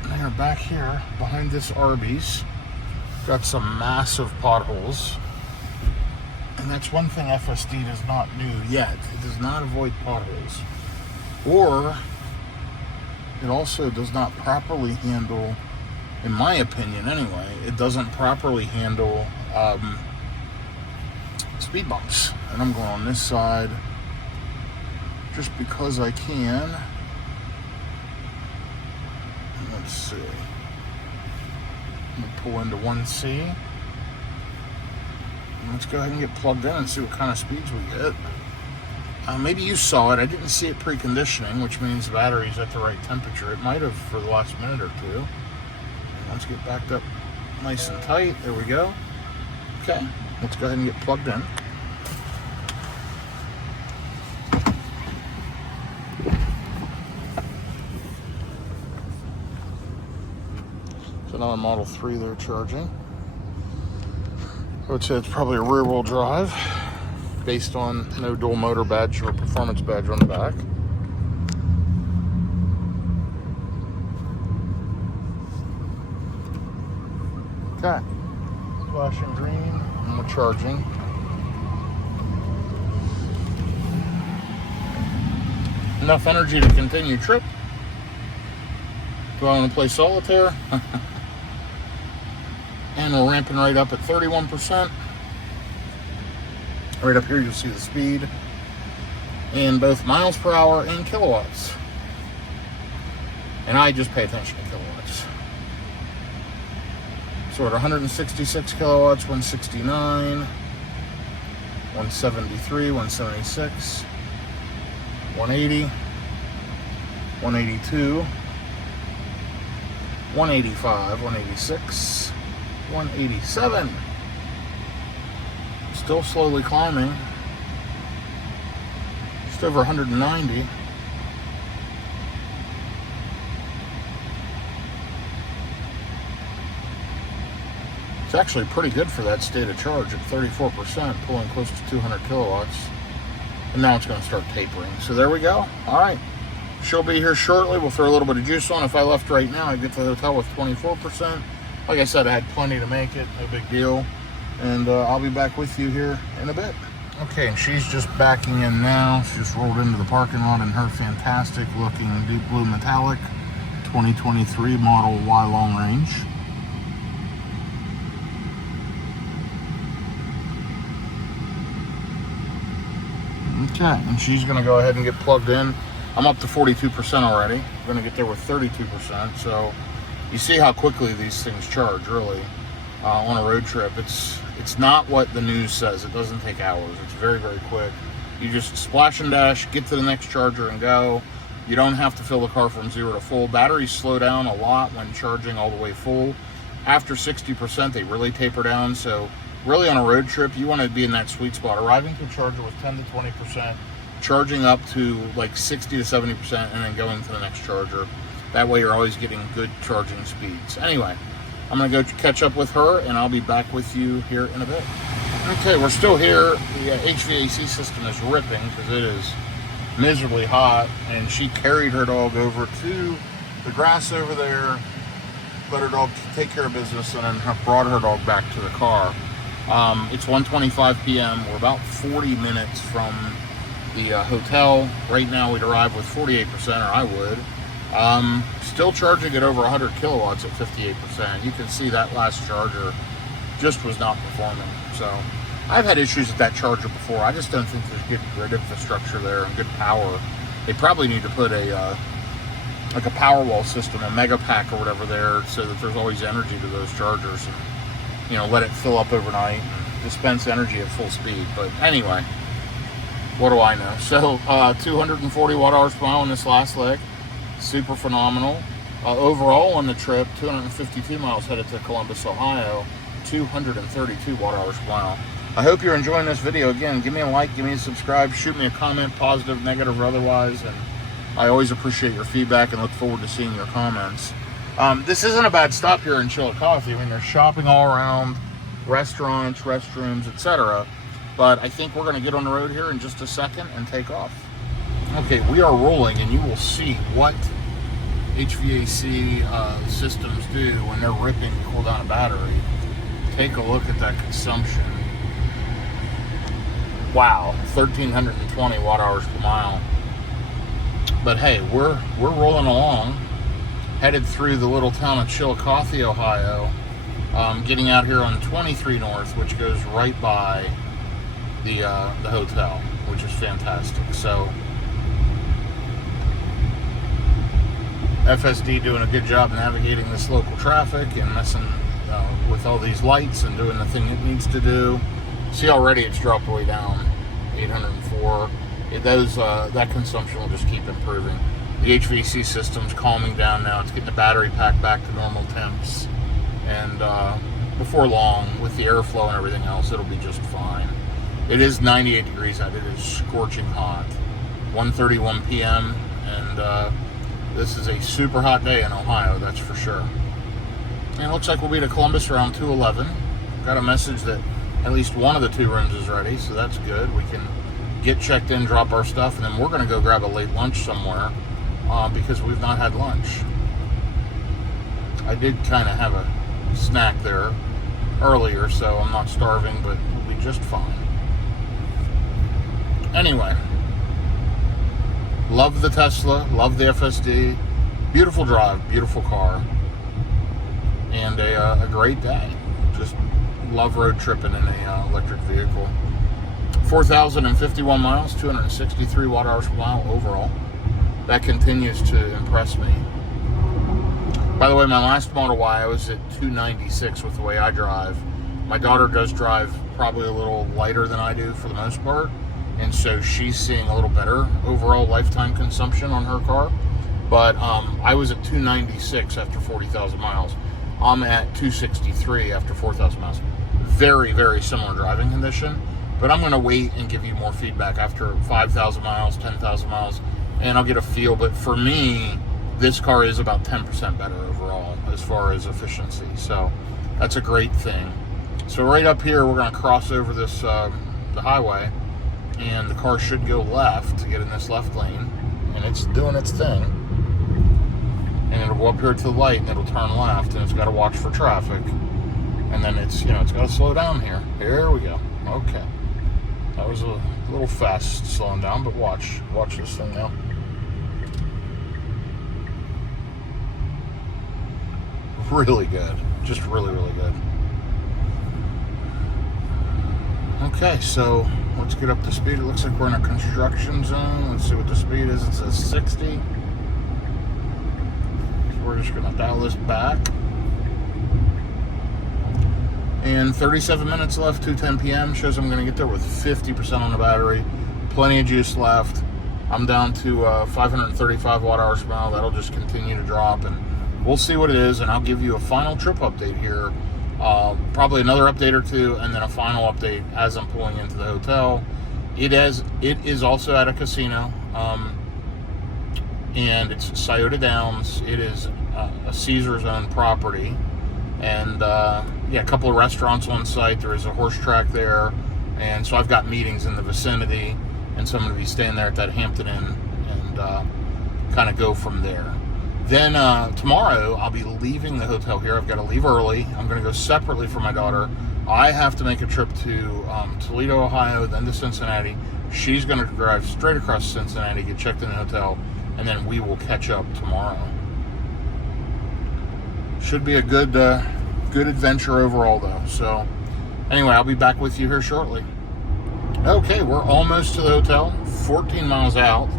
they're back here behind this Arby's. Got some massive potholes, and that's one thing FSD does not do yet. It does not avoid potholes. Or it also does not properly handle, in my opinion anyway, it doesn't properly handle speed bumps. And I'm going on this side just because I can. Let's see. Let me pull into 1C. Let's go ahead and get plugged in and see what kind of speeds we get. Maybe you saw it. I didn't see it preconditioning, which means the battery's at the right temperature. It might have for the last minute or two. Let's get backed up nice and tight. There we go. Okay, let's go ahead and get plugged in. It's another Model 3 there charging. I would say it's probably a rear-wheel drive based on no dual motor badge or performance badge on the back. Okay, flashing green and we're charging. Enough energy to continue trip. Do I want to play solitaire? And we're ramping right up at 31%. Right up here you'll see the speed in both miles per hour and kilowatts. And I just pay attention to kilowatts. So at 166 kilowatts, 169, 173, 176, 180, 182, 185, 186, 187. Still slowly climbing. Just over 190. It's actually pretty good for that state of charge at 34%, pulling close to 200 kilowatts. And now it's going to start tapering. So there we go. All right. She'll be here shortly. We'll throw a little bit of juice on. If I left right now, I'd get to the hotel with 24%. Like I said, I had plenty to make it. No big deal. And I'll be back with you here in a bit. Okay, and she's just backing in now. She just rolled into the parking lot in her fantastic looking deep blue metallic 2023 Model Y long range. Okay, and she's gonna go ahead and get plugged in. I'm up to 42% already. I'm gonna get there with 32%. So you see how quickly these things charge, really, on a road trip. It's not what the news says. It doesn't take hours. It's very, very quick. You just splash and dash, get to the next charger and go. You don't have to fill the car from 0 to full. Batteries slow down a lot when charging all the way full. After 60%, they really taper down. So really on a road trip, you want to be in that sweet spot. Arriving to a charger with 10 to 20%, charging up to like 60 to 70%, and then going to the next charger. That way you're always getting good charging speeds. Anyway, I'm going to go catch up with her, and I'll be back with you here in a bit. Okay, we're still here. The HVAC system is ripping because it is miserably hot, and she carried her dog over to the grass over there, let her dog take care of business, and then brought her dog back to the car. It's 1:25 p.m. We're about 40 minutes from the hotel. Right now we'd arrive with 48%, or I would. Still charging at over 100 kilowatts at 58%. You can see that last charger just was not performing. So I've had issues with that charger before. I just don't think there's good grid infrastructure there and good power. They probably need to put a like a Powerwall system, a mega pack or whatever there, so that there's always energy to those chargers, and you know, let it fill up overnight and dispense energy at full speed. But anyway, what do I know? So 240 watt hours per mile on this last leg. Super phenomenal. Overall on the trip, 252 miles headed to Columbus, Ohio, 232 watt hours per mile. I hope you're enjoying this video. Again, give me a like, give me a subscribe, shoot me a comment, positive, negative, or otherwise, and I always appreciate your feedback and look forward to seeing your comments. This isn't a bad stop here in Chillicothe. I mean, there's shopping all around, restaurants, restrooms, etc. But I think we're going to get on the road here in just a second and take off. Okay, we are rolling, and you will see what HVAC systems do when they're ripping to cool down a battery. Take a look at that consumption. Wow, 1,320 watt hours per mile. But hey, we're rolling along, headed through the little town of Chillicothe, Ohio, getting out here on 23 North, which goes right by the hotel, which is fantastic. So FSD doing a good job navigating this local traffic and messing with all these lights and doing the thing it needs to do. See, already it's dropped way down, 804. That consumption will just keep improving. The HVAC system's calming down now. It's getting the battery pack back to normal temps. And before long, with the airflow and everything else, it'll be just fine. It is 98 degrees out. It is scorching hot. 1:31 p.m. and this is a super hot day in Ohio, that's for sure. And it looks like we'll be to Columbus around 2:11. Got a message that at least one of the 2 rooms is ready, so that's good. We can get checked in, drop our stuff, and then we're going to go grab a late lunch somewhere because we've not had lunch. I did kind of have a snack there earlier, so I'm not starving, but we'll be just fine. Anyway, love the Tesla, love the FSD. Beautiful drive, beautiful car, and a great day. Just love road tripping in an electric vehicle. 4,051 miles, 263 watt-hours per mile overall. That continues to impress me. By the way, my last Model Y, I was at 296 with the way I drive. My daughter does drive probably a little lighter than I do for the most part, and so she's seeing a little better overall lifetime consumption on her car. But I was at 296 after 40,000 miles. I'm at 263 after 4,000 miles. Very, very similar driving condition. But I'm going to wait and give you more feedback after 5,000 miles, 10,000 miles, and I'll get a feel. But for me, this car is about 10% better overall as far as efficiency. So that's a great thing. So right up here, we're going to cross over this the highway, and the car should go left to get in this left lane, and it's doing its thing. And it'll go up here to the light, and it'll turn left, and it's got to watch for traffic. And then it's got to slow down here. Here we go. Okay. That was a little fast slowing down, but watch this thing now. Really good. Just really, really good. Okay, so let's get up to speed. It looks like we're in a construction zone. Let's see what the speed is. It says 60. So we're just going to dial this back. And 37 minutes left, 2:10 p.m. Shows I'm going to get there with 50% on the battery. Plenty of juice left. I'm down to 535 watt-hours per mile. That'll just continue to drop, and we'll see what it is, and I'll give you a final trip update here. Probably another update or two, and then a final update as I'm pulling into the hotel. It is also at a casino, and it's Scioto Downs. It is a Caesar's owned property, and a couple of restaurants on site. There is a horse track there, and so I've got meetings in the vicinity, and so I'm going to be staying there at that Hampton Inn and kind of go from there. Then tomorrow I'll be leaving the hotel here. I've got to leave early. I'm going to go separately for my daughter. I have to make a trip to Toledo, Ohio, then to Cincinnati. She's going to drive straight across Cincinnati, get checked in the hotel, and then we will catch up tomorrow. Should be a good adventure overall, though. So anyway, I'll be back with you here shortly. Okay, we're almost to the hotel, 14 miles out,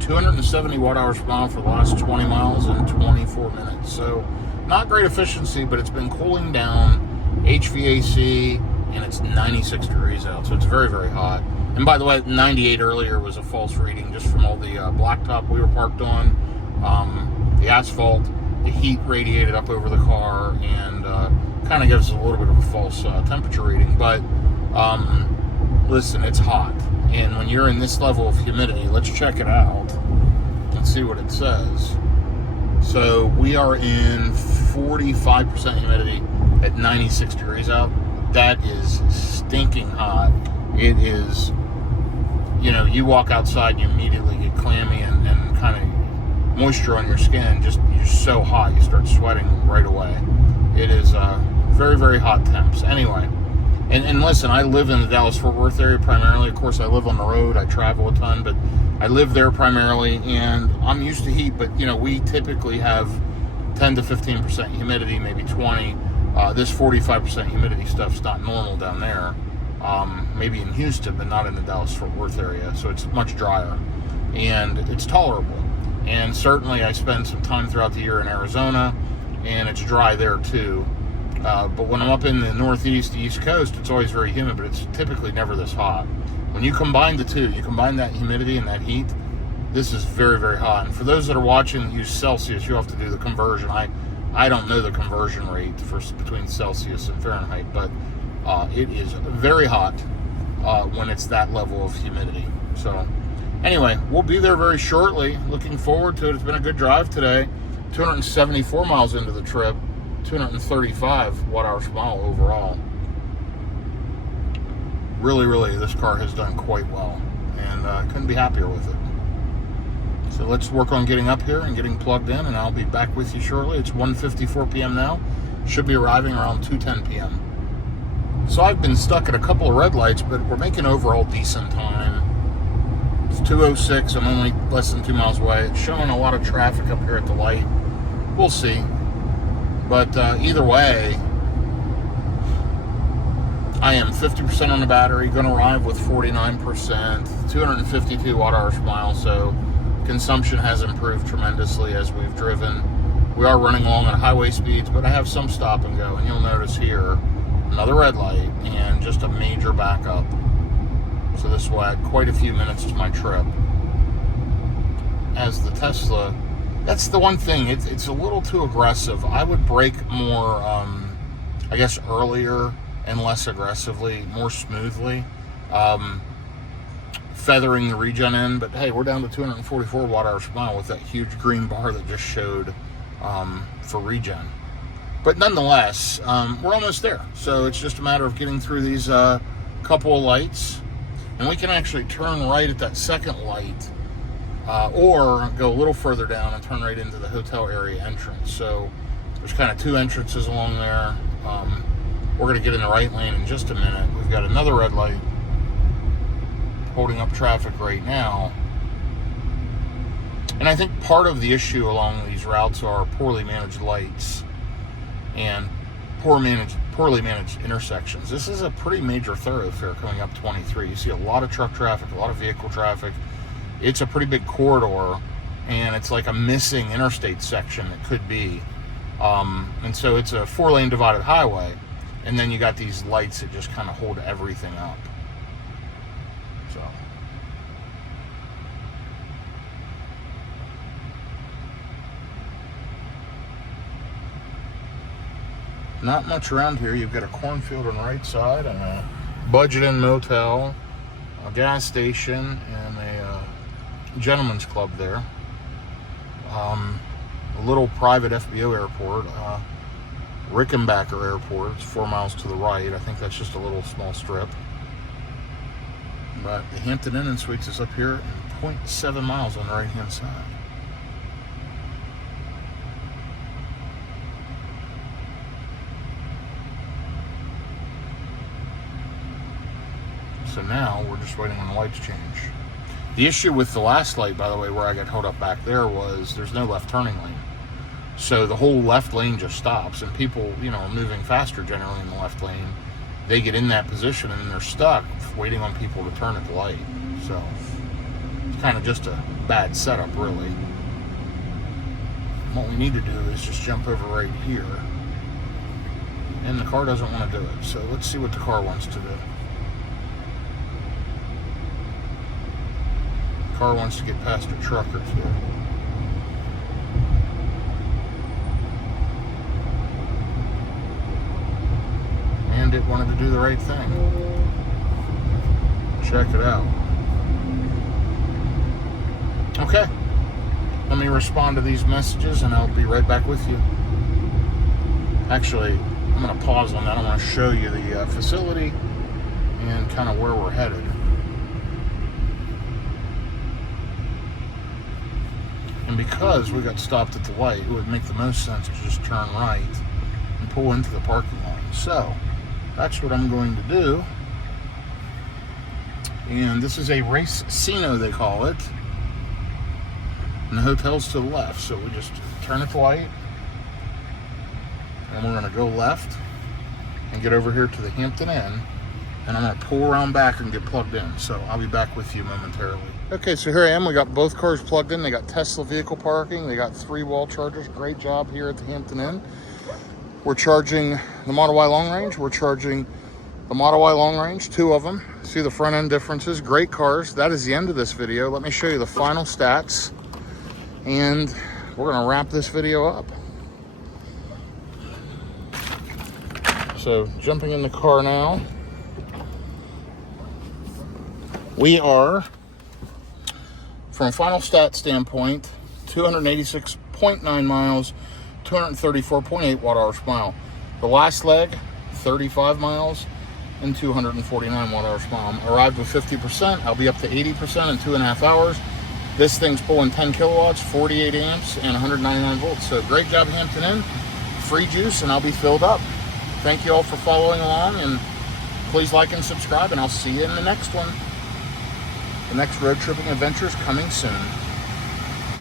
270 watt-hours per mile for the last 20 miles in 24 minutes. So not great efficiency, but it's been cooling down, HVAC, and it's 96 degrees out, so it's very, very hot. And by the way, 98 earlier was a false reading just from all the blacktop we were parked on, the asphalt. The heat radiated up over the car and kind of gives us a little bit of a false temperature reading. But listen, it's hot. And when you're in this level of humidity, let's check it out and see what it says. So we are in 45% humidity at 96 degrees out. That is stinking hot. It is, you walk outside, you immediately get clammy and kind of moisture on your skin. You're so hot, you start sweating right away. It is very, very hot temps. Anyway, And listen, I live in the Dallas-Fort Worth area primarily. Of course, I live on the road. I travel a ton, but I live there primarily, and I'm used to heat. But, we typically have 10 to 15% humidity, maybe 20. This 45% humidity stuff's not normal down there. Maybe in Houston, but not in the Dallas-Fort Worth area. So it's much drier, and it's tolerable. And certainly I spend some time throughout the year in Arizona, and it's dry there too. But when I'm up in the Northeast, the East Coast, it's always very humid, but it's typically never this hot. When you combine the two, you combine that humidity and that heat, this is very, very hot. And for those that are watching that use Celsius, you have to do the conversion. I don't know the conversion rate between Celsius and Fahrenheit, but it is very hot when it's that level of humidity. So anyway, we'll be there very shortly. Looking forward to it. It's been a good drive today. 274 miles into the trip. 235 watt-hours per mile overall. Really, really, this car has done quite well, and I couldn't be happier with it. So let's work on getting up here and getting plugged in, and I'll be back with you shortly. It's 1:54 p.m. now. Should be arriving around 2:10 p.m. So I've been stuck at a couple of red lights, but we're making overall decent time. It's 2:06. I'm only less than 2 miles away. It's showing a lot of traffic up here at the light. We'll see. But either way, I am 50% on the battery, going to arrive with 49%, 252 watt-hours per mile, so consumption has improved tremendously as we've driven. We are running along at highway speeds, but I have some stop and go, and you'll notice here, another red light, and just a major backup. So this will add quite a few minutes to my trip. As the Tesla... That's the one thing, it's a little too aggressive. I would brake more, I guess, earlier and less aggressively, more smoothly, feathering the regen in. But hey, we're down to 244 watt-hours per mile with that huge green bar that just showed for regen. But nonetheless, we're almost there. So it's just a matter of getting through these couple of lights. And we can actually turn right at that second light, or go a little further down and turn right into the hotel area entrance. So there's kind of two entrances along there. We're going to get in the right lane in just a minute. We've got another red light holding up traffic right now. And I think part of the issue along these routes are poorly managed lights and poorly managed intersections. This is a pretty major thoroughfare coming up 23. You see a lot of truck traffic, a lot of vehicle traffic. It's a pretty big corridor, and it's like a missing interstate section it could be. And so it's a 4-lane divided highway, and then you got these lights that just kind of hold everything up. So not much around here. You've got a cornfield on the right side, and a budget-in motel, a gas station, and a gentleman's club there. A little private FBO airport, Rickenbacker Airport. It's 4 miles to the right. I think that's just a little small strip. But the Hampton Inn and Suites is up here, 0.7 miles on the right-hand side. So now we're just waiting on the lights to change. The issue with the last light, by the way, where I got held up back there, was there's no left turning lane. So the whole left lane just stops, and people, are moving faster generally in the left lane. They get in that position and then they're stuck waiting on people to turn at the light. So it's kind of just a bad setup, really. What we need to do is just jump over right here. And the car doesn't want to do it. So let's see what the car wants to do. Car wants to get past a truck or two. And it wanted to do the right thing. Check it out. Okay. Let me respond to these messages and I'll be right back with you. Actually, I'm going to pause on that. I want to show you the facility and kind of where we're headed. And because we got stopped at the light, it would make the most sense to just turn right and pull into the parking lot. So, that's what I'm going to do. And this is a Racino, they call it. And the hotel's to the left, so we just turn it to white. And we're gonna go left and get over here to the Hampton Inn. And I'm gonna pull around back and get plugged in. So I'll be back with you momentarily. Okay, so here I am. We got both cars plugged in. They got Tesla vehicle parking. They got 3 wall chargers. Great job here at the Hampton Inn. We're charging the Model Y long range. We're charging the Model Y long range, 2 of them. See the front end differences. Great cars. That is the end of this video. Let me show you the final stats. And we're gonna wrap this video up. So jumping in the car now. We are, from a final stat standpoint, 286.9 miles, 234.8 watt-hours per mile. The last leg, 35 miles and 249 watt-hours per mile. Arrived with 50%. I'll be up to 80% in 2.5 hours. This thing's pulling 10 kilowatts, 48 amps, and 199 volts. So great job, Hampton Inn. Free juice, and I'll be filled up. Thank you all for following along, and please like and subscribe, and I'll see you in the next one. The next road tripping adventure is coming soon.